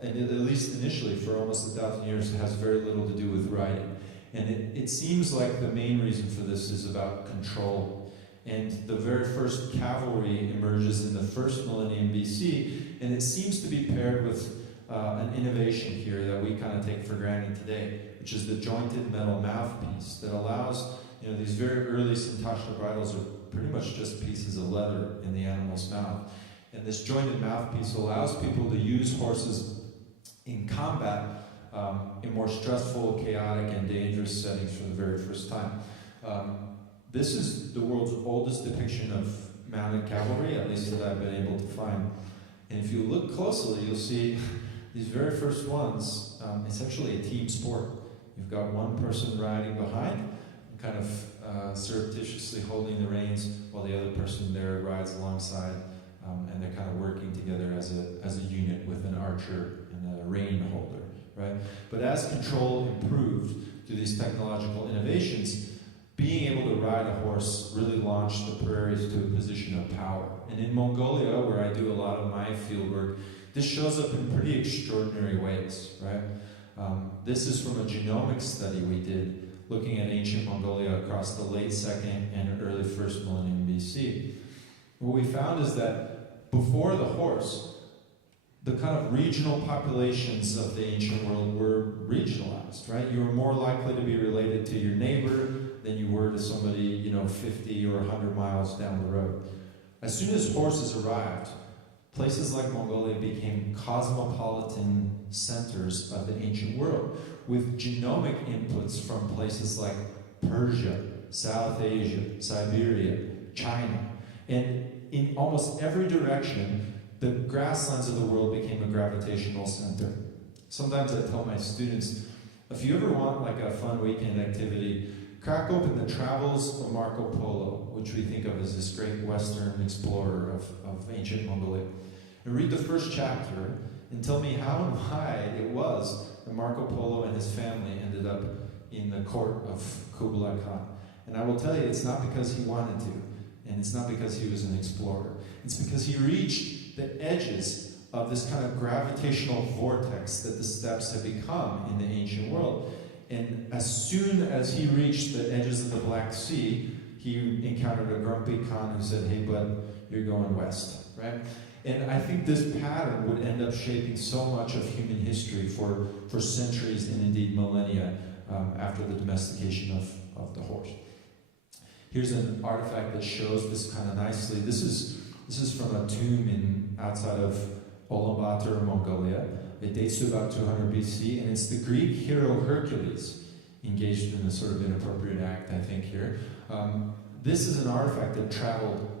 and at least initially for almost 1,000 years, has very little to do with riding. And it seems like the main reason for this is about control. And the very first cavalry emerges in the first millennium BC, and it seems to be paired with an innovation here that we kind of take for granted today, which is the jointed metal mouthpiece that allows, these very early Sintashta bridles are pretty much just pieces of leather in the animal's mouth. And this jointed mouthpiece allows people to use horses in combat in more stressful, chaotic, and dangerous settings for the very first time. This is the world's oldest depiction of mounted cavalry, at least that I've been able to find. And if you look closely, you'll see these very first ones, it's actually a team sport. You've got one person riding behind, kind of surreptitiously holding the reins, while the other person there rides alongside, and they're kind of working together as a unit with an archer and a rein holder, right? But as control improved through these technological innovations, being able to ride a horse really launched the prairies to a position of power. And in Mongolia, where I do a lot of my field work, this shows up in pretty extraordinary ways, right? This is from a genomic study we did looking at ancient Mongolia across the late 2nd and early 1st millennium BC. What we found is that before the horse, the kind of regional populations of the ancient world were regionalized, right? You were more likely to be related to your neighbor than you were to somebody, 50 or 100 miles down the road. As soon as horses arrived, places like Mongolia became cosmopolitan centers of the ancient world, with genomic inputs from places like Persia, South Asia, Siberia, China. And in almost every direction, the grasslands of the world became a gravitational center. Sometimes I tell my students, if you ever want like a fun weekend activity, crack open the Travels of Marco Polo, which we think of as this great Western explorer of ancient Mongolia, and read the first chapter and tell me how and why it was that Marco Polo and his family ended up in the court of Kublai Khan. And I will tell you, it's not because he wanted to, and it's not because he was an explorer. It's because he reached the edges of this kind of gravitational vortex that the steppes had become in the ancient world. And as soon as he reached the edges of the Black Sea, he encountered a grumpy Khan who said, "Hey bud, you're going west," right? And I think this pattern would end up shaping so much of human history for centuries and indeed millennia after the domestication of the horse. Here's an artifact that shows this kind of nicely. This is from a tomb outside of Ulaanbaatar, Mongolia. It dates to about 200 BC, and it's the Greek hero Hercules, engaged in a sort of inappropriate act, I think, here. This is an artifact that traveled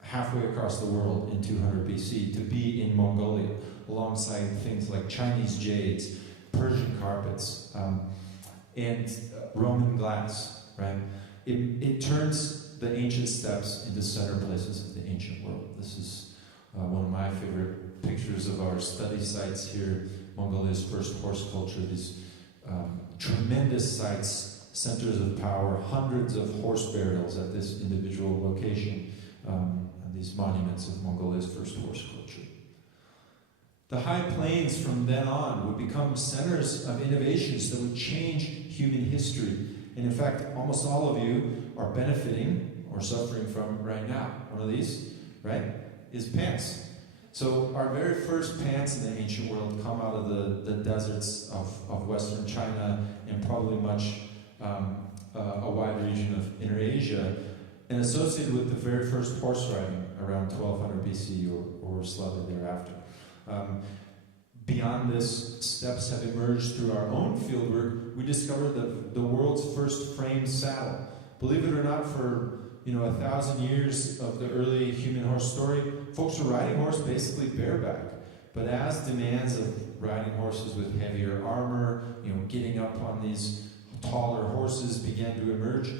halfway across the world in 200 BC to be in Mongolia, alongside things like Chinese jades, Persian carpets, and Roman glass, right? It turns the ancient steppes into center places of the ancient world. This is one of my favorite pictures of our study sites here, Mongolia's first horse culture, these tremendous sites, centers of power, hundreds of horse burials at this individual location, these monuments of Mongolia's first horse culture. The high plains from then on would become centers of innovations that would change human history. And in fact, almost all of you are benefiting or suffering from right now. One of these, right, is pants. So our very first pants in the ancient world come out of the deserts of Western China and probably much a wide region of Inner Asia, and associated with the very first horse riding around 1200 BC or slightly thereafter. Beyond this, steps have emerged through our own fieldwork. We discovered the world's first framed saddle. Believe it or not, for 1,000 years of the early human horse story, folks were riding horse basically bareback. But as demands of riding horses with heavier armor, getting up on these taller horses began to emerge,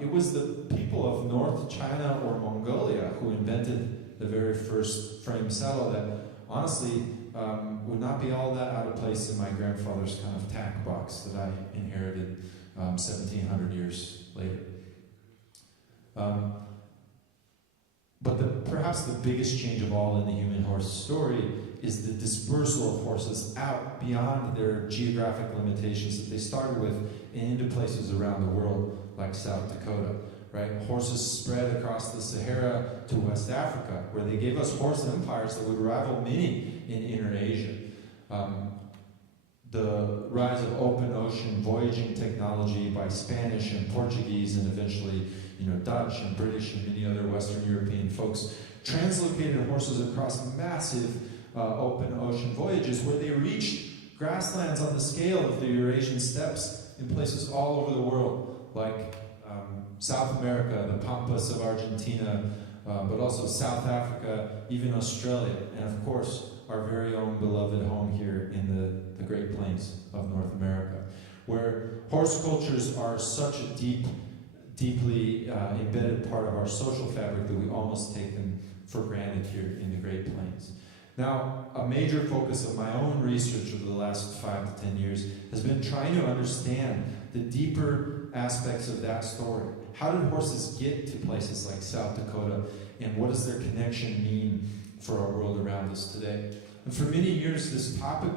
it was the people of North China or Mongolia who invented the very first frame saddle that honestly would not be all that out of place in my grandfather's kind of tack box that I inherited 1,700 years later. But perhaps the biggest change of all in the human horse story is the dispersal of horses out beyond their geographic limitations that they started with and into places around the world, like South Dakota, right? Horses spread across the Sahara to West Africa, where they gave us horse empires that would rival many in Inner Asia. The rise of open ocean voyaging technology by Spanish and Portuguese and eventually Dutch and British and many other Western European folks translocated horses across massive open ocean voyages where they reached grasslands on the scale of the Eurasian steppes in places all over the world, like South America, the Pampas of Argentina, but also South Africa, even Australia, and of course, our very own beloved home here in the Great Plains of North America, where horse cultures are such a deeply embedded part of our social fabric that we almost take them for granted here in the Great Plains. Now, a major focus of my own research over the last 5 to 10 years has been trying to understand the deeper aspects of that story. How did horses get to places like South Dakota, and what does their connection mean for our world around us today? And for many years, this topic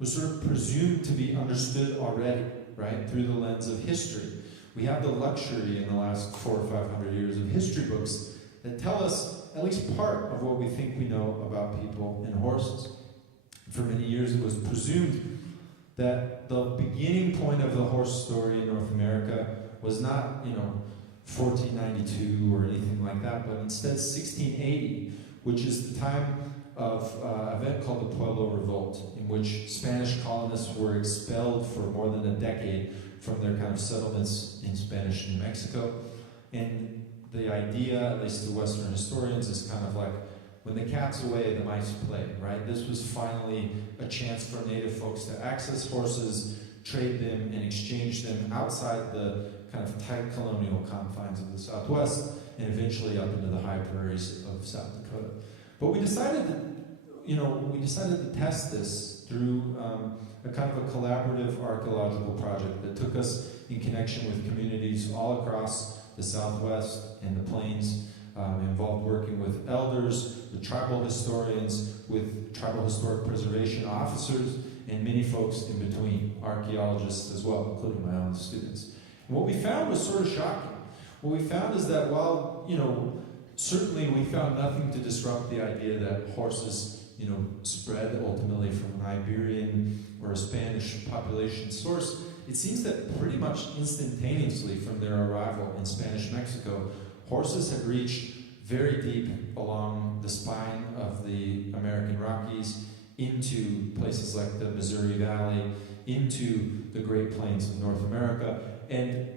was sort of presumed to be understood already, right, through the lens of history. We have the luxury in the last 400 or 500 years of history books that tell us at least part of what we think we know about people and horses. For many years, it was presumed that the beginning point of the horse story in North America was not, 1492 or anything like that, but instead 1680, which is the time of an event called the Pueblo Revolt, in which Spanish colonists were expelled for more than a decade from their kind of settlements in Spanish New Mexico. And the idea, at least to Western historians, is kind of like, when the cat's away, the mice play, right? This was finally a chance for native folks to access horses, trade them, and exchange them outside the kind of tight colonial confines of the Southwest, and eventually up into the high prairies of South Dakota. But we decided to test this through a kind of a collaborative archaeological project that took us in connection with communities all across the Southwest and the Plains, involved working with elders, with tribal historians, with tribal historic preservation officers, and many folks in between, archaeologists as well, including my own students. And what we found was sort of shocking. What we found is that while, certainly we found nothing to disrupt the idea that horses, spread ultimately from an Iberian or a Spanish population source, it seems that pretty much instantaneously from their arrival in Spanish Mexico, horses had reached very deep along the spine of the American Rockies, into places like the Missouri Valley, into the Great Plains of North America, and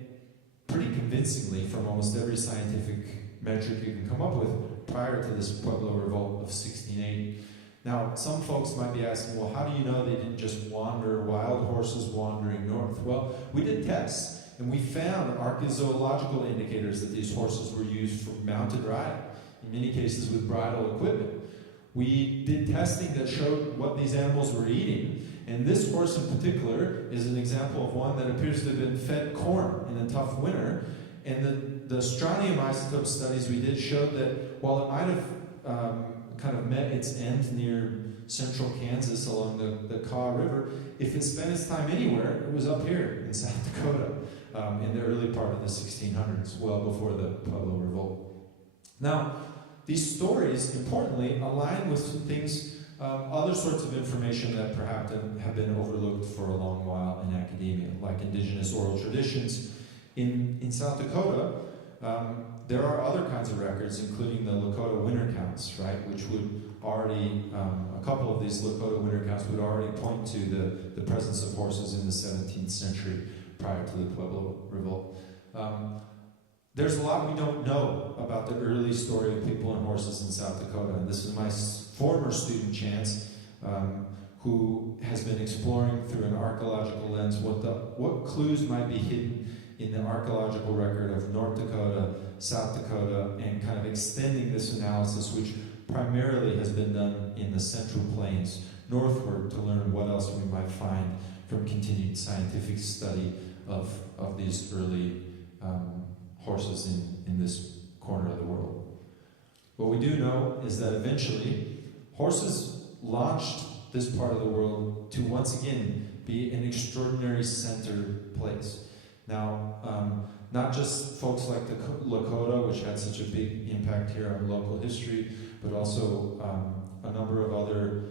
pretty convincingly from almost every scientific metric you can come up with prior to this Pueblo Revolt of 1680. Now, some folks might be asking, well, how do you know they didn't just wander, wild horses wandering north? Well, we did tests, and we found archaeological indicators that these horses were used for mounted riding, in many cases with bridle equipment. We did testing that showed what these animals were eating, and this horse in particular is an example of one that appears to have been fed corn in a tough winter. And the strontium isotope studies we did showed that while it might have kind of met its end near central Kansas along the Kaw River, if it spent its time anywhere, it was up here in South Dakota in the early part of the 1600s, well before the Pueblo Revolt. Now, these stories, importantly, align with some things, other sorts of information that perhaps have been overlooked for a long while in academia, like indigenous oral traditions. In South Dakota, there are other kinds of records, including the Lakota winter counts, right, which would already, a couple of these Lakota winter counts would already point to the presence of horses in the 17th century prior to the Pueblo Revolt. There's a lot we don't know about the early story of people and horses in South Dakota, and this is my former student Chance, who has been exploring through an archaeological lens what clues might be hidden in the archaeological record of North Dakota, South Dakota, and kind of extending this analysis, which primarily has been done in the Central Plains, northward, to learn what else we might find from continued scientific study of these early horses in this corner of the world. What we do know is that eventually horses launched this part of the world to once again be an extraordinary center place. Now, not just folks like the Lakota, which had such a big impact here on local history, but also a number of other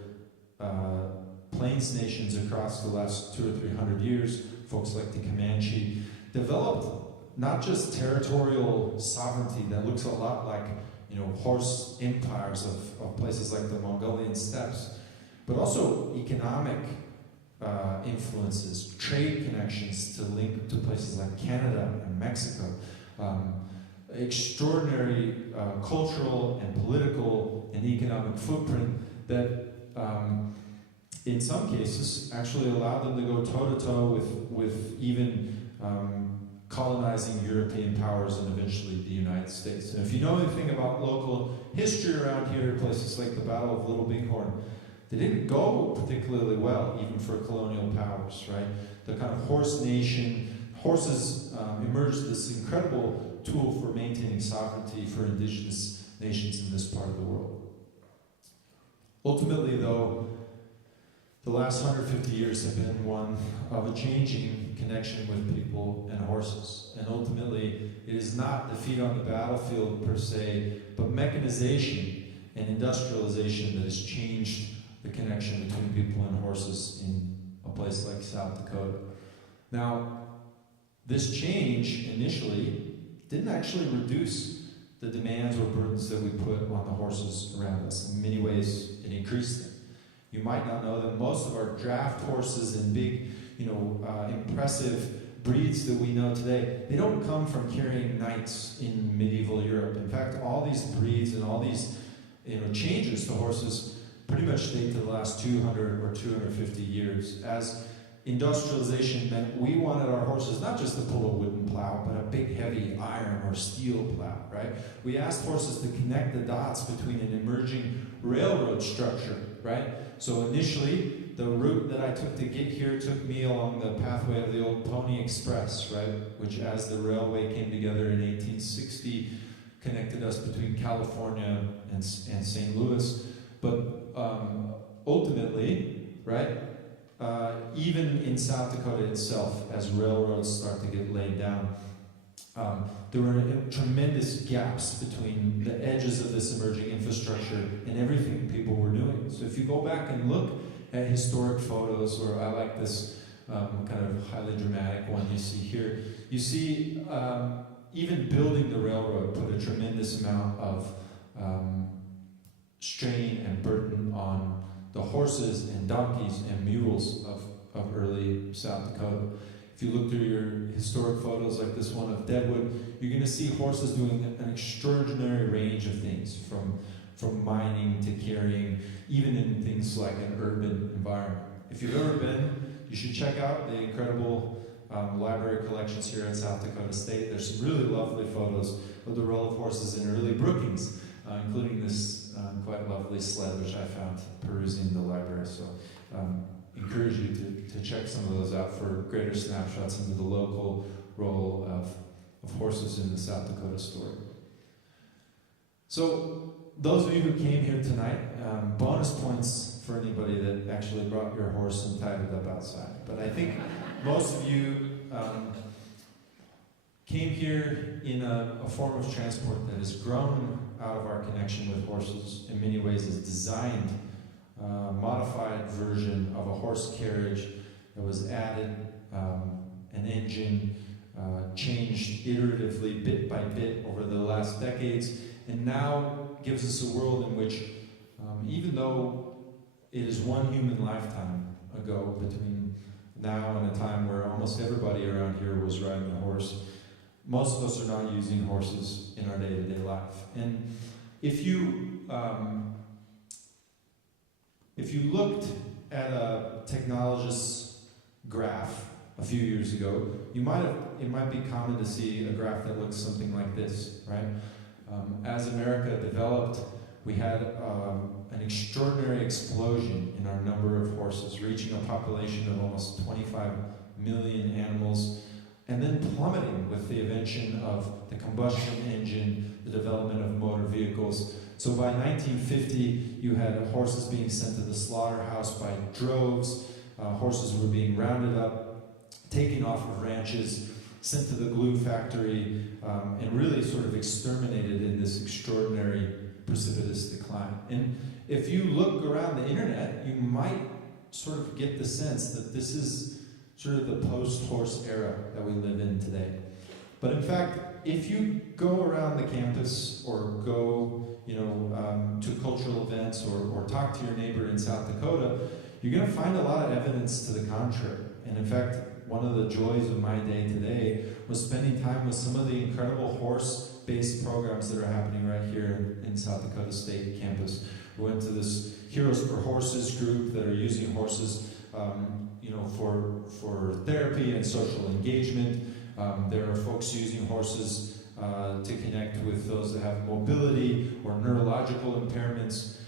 plains nations across the last 200 or 300 years, folks like the Comanche, developed not just territorial sovereignty that looks a lot like, horse empires of places like the Mongolian steppes, but also economic influences, trade connections to link to places like Canada and Mexico, extraordinary cultural and political and economic footprint that in some cases actually allowed them to go toe-to-toe with even colonizing European powers and eventually the United States. And if you know anything about local history around here, places like the Battle of Little Bighorn, they didn't go particularly well, even for colonial powers, right? The kind of horse nation, horses emerged as this incredible tool for maintaining sovereignty for indigenous nations in this part of the world. Ultimately, though, the last 150 years have been one of a changing connection with people and horses. And ultimately, it is not defeat on the battlefield per se, but mechanization and industrialization that has changed the connection between people and horses in a place like South Dakota. Now, this change initially didn't actually reduce the demands or burdens that we put on the horses around us. In many ways, it increased them. You might not know that most of our draft horses and big, impressive breeds that we know today, they don't come from carrying knights in medieval Europe. In fact, all these breeds and all these, changes to horses pretty much date to the last 200 or 250 years, as industrialization meant we wanted our horses not just to pull a wooden plow, but a big heavy iron or steel plow, right? We asked horses to connect the dots between an emerging railroad structure, right? So initially, the route that I took to get here took me along the pathway of the old Pony Express, right? Which, as the railway came together in 1860, connected us between California and St. Louis. But ultimately, right, even in South Dakota itself, as railroads start to get laid down, there were tremendous gaps between the edges of this emerging infrastructure and everything people were doing. So if you go back and look at historic photos, or I like this kind of highly dramatic one you see here, you see even building the railroad put a tremendous amount of strain and burden on the horses and donkeys and mules of early South Dakota. If you look through your historic photos like this one of Deadwood, you're going to see horses doing an extraordinary range of things, from mining to carrying, even in things like an urban environment. If you've ever been, you should check out the incredible library collections here at South Dakota State. There's some really lovely photos of the role of horses in early Brookings, including this quite lovely sled which I found perusing the library. So encourage you to check some of those out for greater snapshots into the local role of horses in the South Dakota story. So those of you who came here tonight, bonus points for anybody that actually brought your horse and tied it up outside. But I think most of you came here in a form of transport that has grown out of our connection with horses. In many ways is designed, modified version of a horse carriage that was added, an engine, changed iteratively bit by bit over the last decades, and now gives us a world in which, even though it is one human lifetime ago between now and a time where almost everybody around here was riding a horse, most of us are not using horses in our day-to-day life. And if you looked at a technologist's graph a few years ago, it might be common to see a graph that looks something like this, right? As America developed, we had an extraordinary explosion in our number of horses, reaching a population of almost 25 million animals, and then plummeting with the invention of the combustion engine, the development of motor vehicles. So by 1950, you had horses being sent to the slaughterhouse by droves. Horses were being rounded up, taken off of ranches, sent to the glue factory, and really sort of exterminated in this extraordinary precipitous decline. And if you look around the internet, you might sort of get the sense that this is sort of the post-horse era that we live in today. But in fact, if you go around the campus or go, to cultural events or talk to your neighbor in South Dakota, you're going to find a lot of evidence to the contrary. And in fact, one of the joys of my day today was spending time with some of the incredible horse-based programs that are happening right here in South Dakota State campus. We went to this Heroes for Horses group that are using horses for therapy and social engagement. There are folks using horses to connect with those that have mobility or neurological impairments.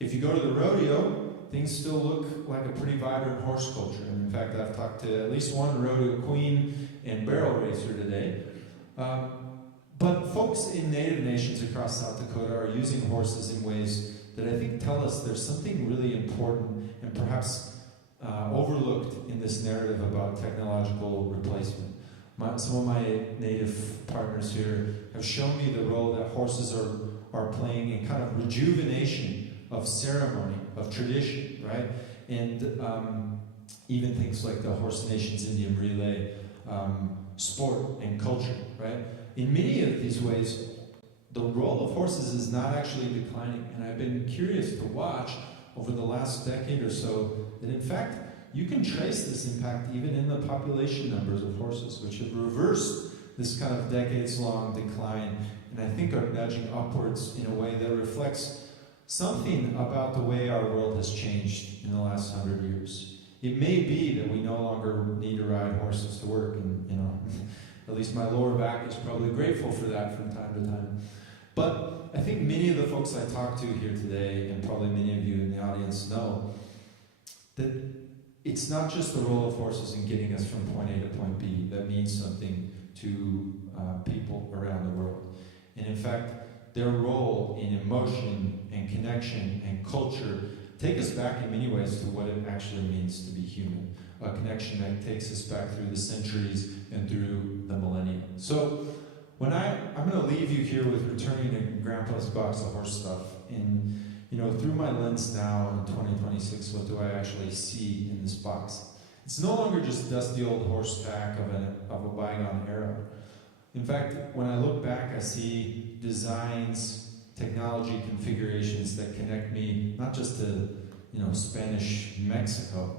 If you go to the rodeo, things still look like a pretty vibrant horse culture. And in fact, I've talked to at least one rodeo queen and barrel racer today. But folks in native nations across South Dakota are using horses in ways that I think tell us there's something really important and perhaps overlooked in this narrative about technological replacement. Some of my native partners here have shown me the role that horses are playing in kind of rejuvenation of ceremony, of tradition, right? And even things like the Horse Nations Indian Relay, sport and culture, right? In many of these ways, the role of horses is not actually declining. And I've been curious to watch over the last decade or so that in fact, you can trace this impact even in the population numbers of horses, which have reversed this kind of decades-long decline, and I think are nudging upwards in a way that reflects something about the way our world has changed in the last 100 years. It may be that we no longer need to ride horses to work, and at least my lower back is probably grateful for that from time to time. But I think many of the folks I talked to here today, and probably many of you in the audience know, that it's not just the role of horses in getting us from point A to point B that means something to people around the world. And in fact, their role in emotion and connection and culture take us back in many ways to what it actually means to be human. A connection that takes us back through the centuries and through the millennia. So when I'm going to leave you here with returning to Grandpa's box of horse stuff, and through my lens now in 2026, what do I actually see in this box? It's no longer just dusty old horseback of a bygone era. In fact, when I look back, I see designs, technology configurations that connect me not just to, Spanish Mexico,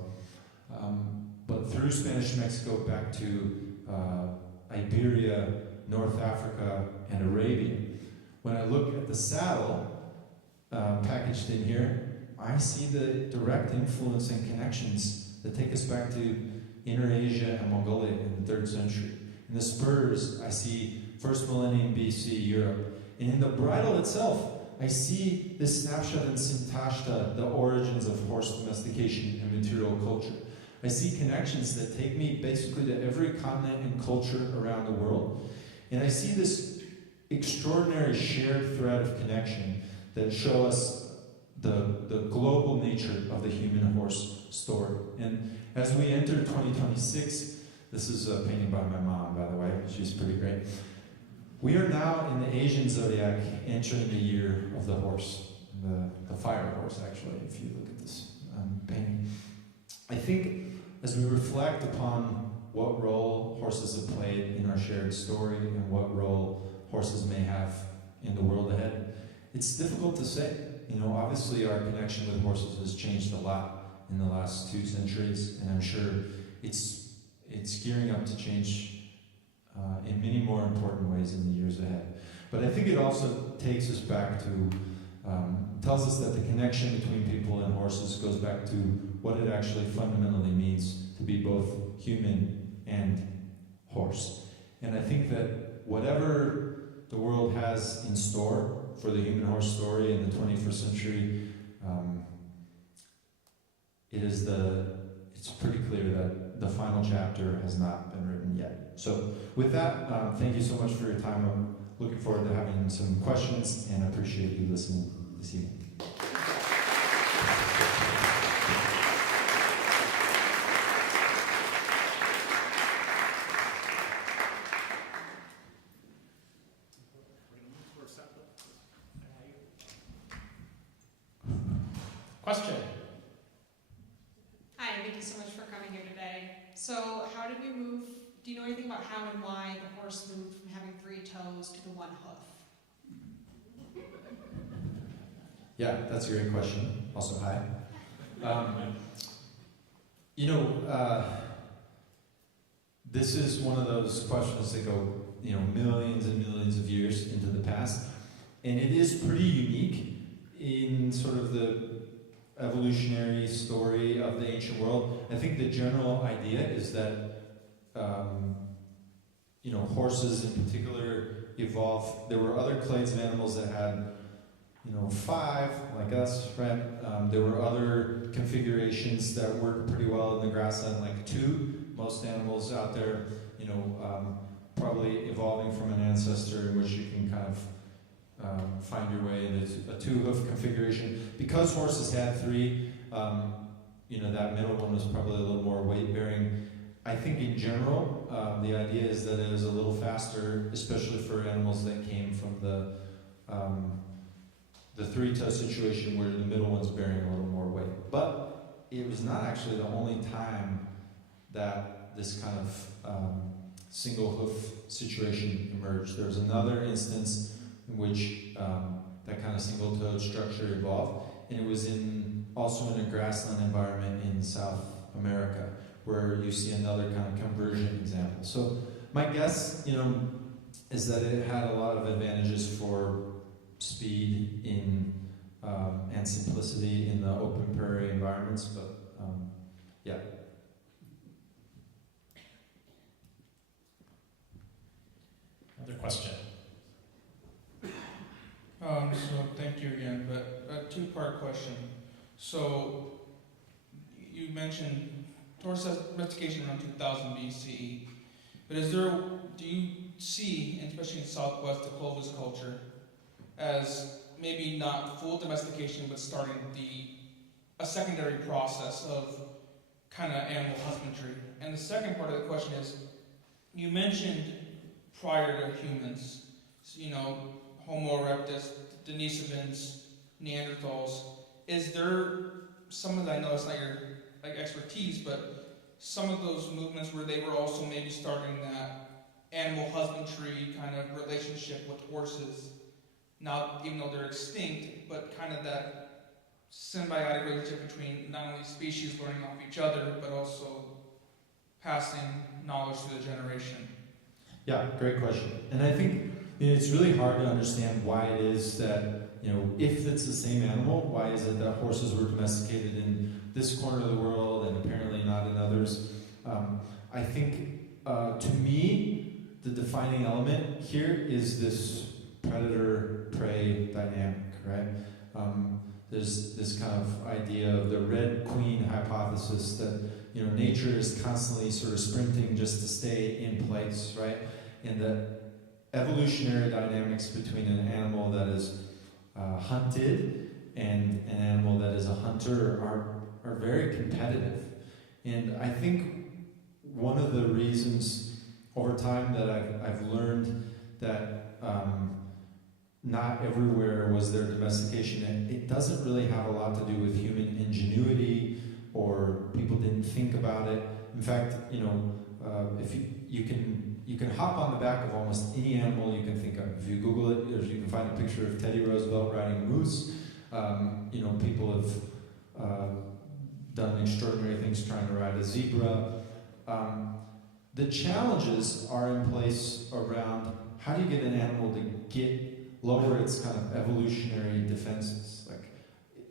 but through Spanish Mexico back to Iberia, North Africa, and Arabia. When I look at the saddle packaged in here, I see the direct influence and connections that take us back to Inner Asia and Mongolia in the 3rd century. In the spurs, I see 1st millennium BC Europe. And in the bridle itself, I see this snapshot in Sintashta, the origins of horse domestication and material culture. I see connections that take me basically to every continent and culture around the world. And I see this extraordinary shared thread of connection that show us the global nature of the human horse story. And as we enter 2026, this is a painting by my mom, by the way, she's pretty great. We are now in the Asian zodiac entering the year of the horse, the fire horse, actually, if you look at this painting. I think as we reflect upon what role horses have played in our shared story and what role horses may have in the world ahead, it's difficult to say. Obviously our connection with horses has changed a lot in the last 2 centuries, and I'm sure it's gearing up to change in many more important ways in the years ahead. But I think it also takes us back to, tells us that the connection between people and horses goes back to what it actually fundamentally means to be both human and horse. And I think that whatever the world has in store for the human horse story in the 21st century, it's pretty clear that the final chapter has not been written yet. So with that, thank you so much for your time. I'm looking forward to having some questions, and I appreciate you listening this evening. Question? Hi, thank you so much for coming here today. So how did we move, do you know anything about how and why the horse moved from having 3 toes to the 1 hoof? Yeah, that's a great question. Also, hi. This is one of those questions that go, millions and millions of years into the past. And it is pretty unique in sort of the evolutionary story of the ancient world. I think the general idea is that, horses in particular evolved. There were other clades of animals that had, 5, like us, right? There were other configurations that worked pretty well in the grassland, like 2. Most animals out there, probably evolving from an ancestor in which you can kind of find your way into a 2-hoof configuration. Because horses had 3, that middle one was probably a little more weight-bearing. I think in general, the idea is that it was a little faster, especially for animals that came from the 3-toe situation where the middle one's bearing a little more weight. But it was not actually the only time that this kind of single hoof situation emerged. There was another instance in which that kind of single-toed structure evolved, and it was also in a grassland environment in South America, where you see another kind of conversion example. So my guess, is that it had a lot of advantages for speed and simplicity in the open prairie environments, but yeah. Another question? So thank you again, but a 2-part question. So you mentioned horse domestication around 2000 BCE, but do you see, especially in Southwest Dakota's culture, as maybe not full domestication, but starting a secondary process of kind of animal husbandry? And the second part of the question is, you mentioned prior to humans, Homo erectus, Denisovans, Neanderthals. Is there some of that, I know it's not your expertise, but some of those movements where they were also maybe starting that animal husbandry kind of relationship with horses now, even though they're extinct, but kind of that symbiotic relationship between not only species learning off each other, but also passing knowledge through the generation? Yeah, great question. And I think it's really hard to understand why it is that, if it's the same animal, why is it that horses were domesticated in this corner of the world and apparently not in others? I think, to me, the defining element here is this predator-prey dynamic, right? There's this kind of idea of the Red Queen hypothesis that, nature is constantly sort of sprinting just to stay in place, right? And the evolutionary dynamics between an animal that is hunted and an animal that is a hunter are very competitive. And I think one of the reasons over time that I've learned that not everywhere was there domestication, it doesn't really have a lot to do with human ingenuity or people didn't think about it. In fact, if you can hop on the back of almost any animal you can think of. If you Google it, you can find a picture of Teddy Roosevelt riding a moose. People have done extraordinary things trying to ride a zebra. The challenges are in place around how do you get an animal to lower its kind of evolutionary defenses. Like,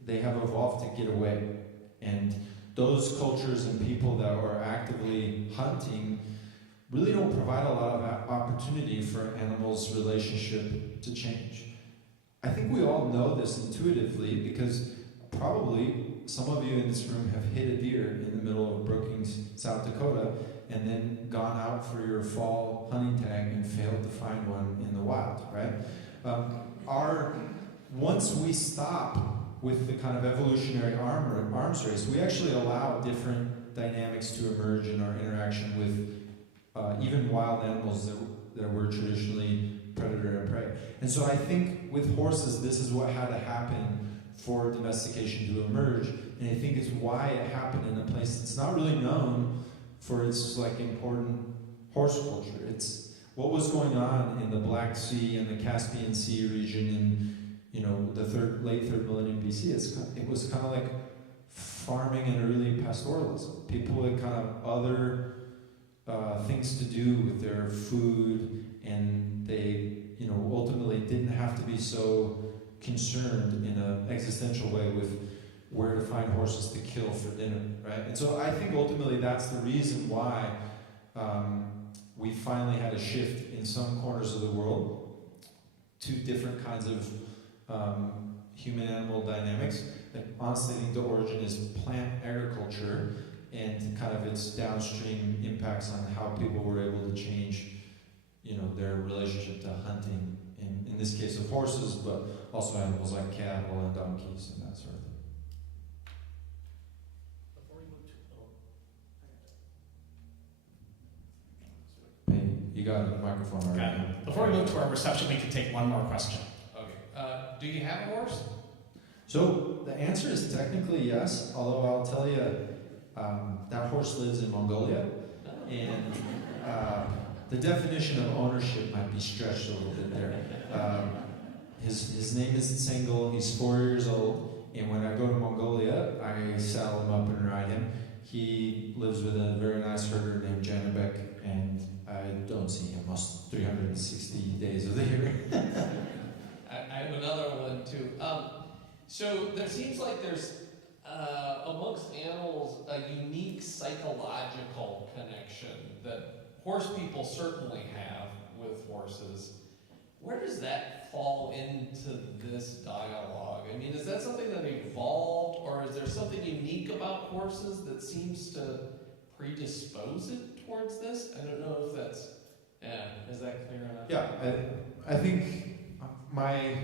they have evolved to get away. And those cultures and people that are actively hunting really don't provide a lot of opportunity for animals' relationship to change. I think we all know this intuitively because probably some of you in this room have hit a deer in the middle of Brookings, South Dakota, and then gone out for your fall hunting tag and failed to find one in the wild, right? Once we stop with the kind of evolutionary arms race, we actually allow different dynamics to emerge in our interaction with even wild animals that were traditionally predator and prey. And so I think with horses, this is what had to happen for domestication to emerge, and I think it's why it happened in a place that's not really known for its important horse culture. It's what was going on in the Black Sea and the Caspian Sea region in the late third millennium BC. It was kind of like farming and early pastoralism. People had kind of other things to do with their food, and they ultimately didn't have to be so concerned in an existential way with where to find horses to kill for dinner, right? And so I think ultimately that's the reason why we finally had a shift in some corners of the world to different kinds of human-animal dynamics. That honestly, I think the origin is plant agriculture and kind of its downstream impacts on how people were able to change, their relationship to hunting. In this case of horses, but also animals like cattle and donkeys and that sort of thing. You got a microphone already. Got it. Before we move to our reception, we can take one more question. Okay. Do you have a horse? So the answer is technically yes, although I'll tell you, that horse lives in Mongolia, and the definition of ownership might be stretched a little bit there. His name is Tsengel, he's 4 years old, and when I go to Mongolia, I saddle him up and ride him. He lives with a very nice herder named Janabek, and I don't see him most 360 days of the year. I have another one too. So there seems like there's, amongst animals, a unique psychological connection that horse people certainly have with horses. Where does that fall into this dialogue? I mean, is that something that evolved, or is there something unique about horses that seems to predispose it towards this? I don't know if that's, is that clear enough? Yeah, I think my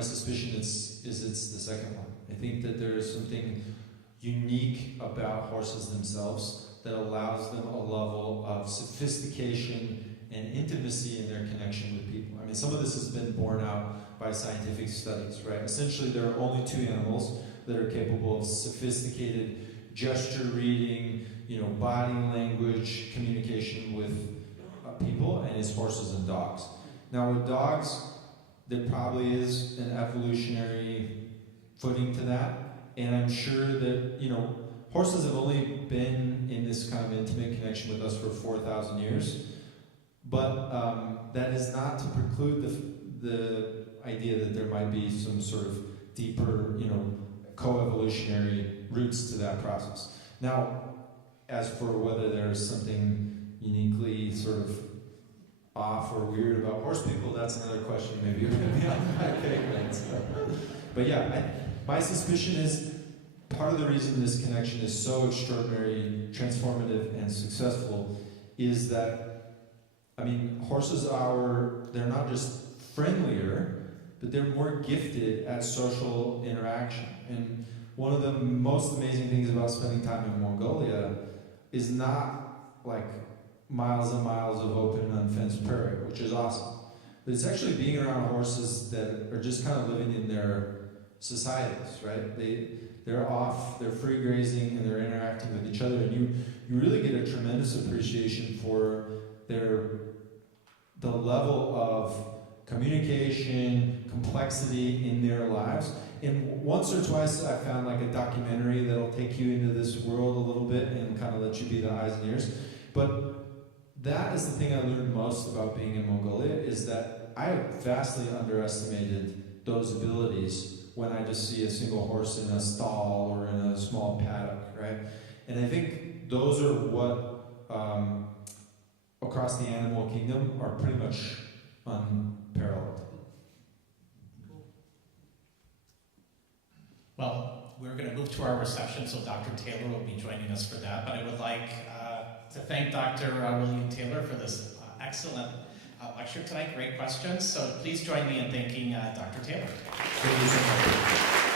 suspicion is it's the second one. I think that there is something unique about horses themselves that allows them a level of sophistication and intimacy in their connection with people. I mean, some of this has been borne out by scientific studies, right? Essentially, there are only two animals that are capable of sophisticated gesture reading, body language communication with people, and it's horses and dogs. Now with dogs, there probably is an evolutionary footing to that, and I'm sure that, you know, horses have only been in this kind of intimate connection with us for 4,000 years, but that is not to preclude the idea that there might be some sort of deeper, you know, co-evolutionary roots to that process. Now, as for whether there's something uniquely sort of off or weird about horse people, that's another question maybe beyond my pay grade. But yeah, my suspicion is part of the reason this connection is so extraordinary, transformative, and successful is that, I mean, horses they're not just friendlier, but they're more gifted at social interaction. And one of the most amazing things about spending time in Mongolia is not like miles and miles of open, unfenced prairie, which is awesome. But it's actually being around horses that are just kind of living in their societies, right? They're free grazing and they're interacting with each other, and you really get a tremendous appreciation for the level of communication, complexity in their lives. And once or twice I found like a documentary that'll take you into this world a little bit and kind of let you be the eyes and ears. But that is the thing I learned most about being in Mongolia, is that I vastly underestimated those abilities when I just see a single horse in a stall or in a small paddock, right? And I think those are what, across the animal kingdom, are pretty much unparalleled. Well, we're going to move to our reception, so Dr. Taylor will be joining us for that. But I would like to thank Dr. William Taylor for this excellent lecture tonight. Great questions. So please join me in thanking Dr. Taylor. Thank you so much.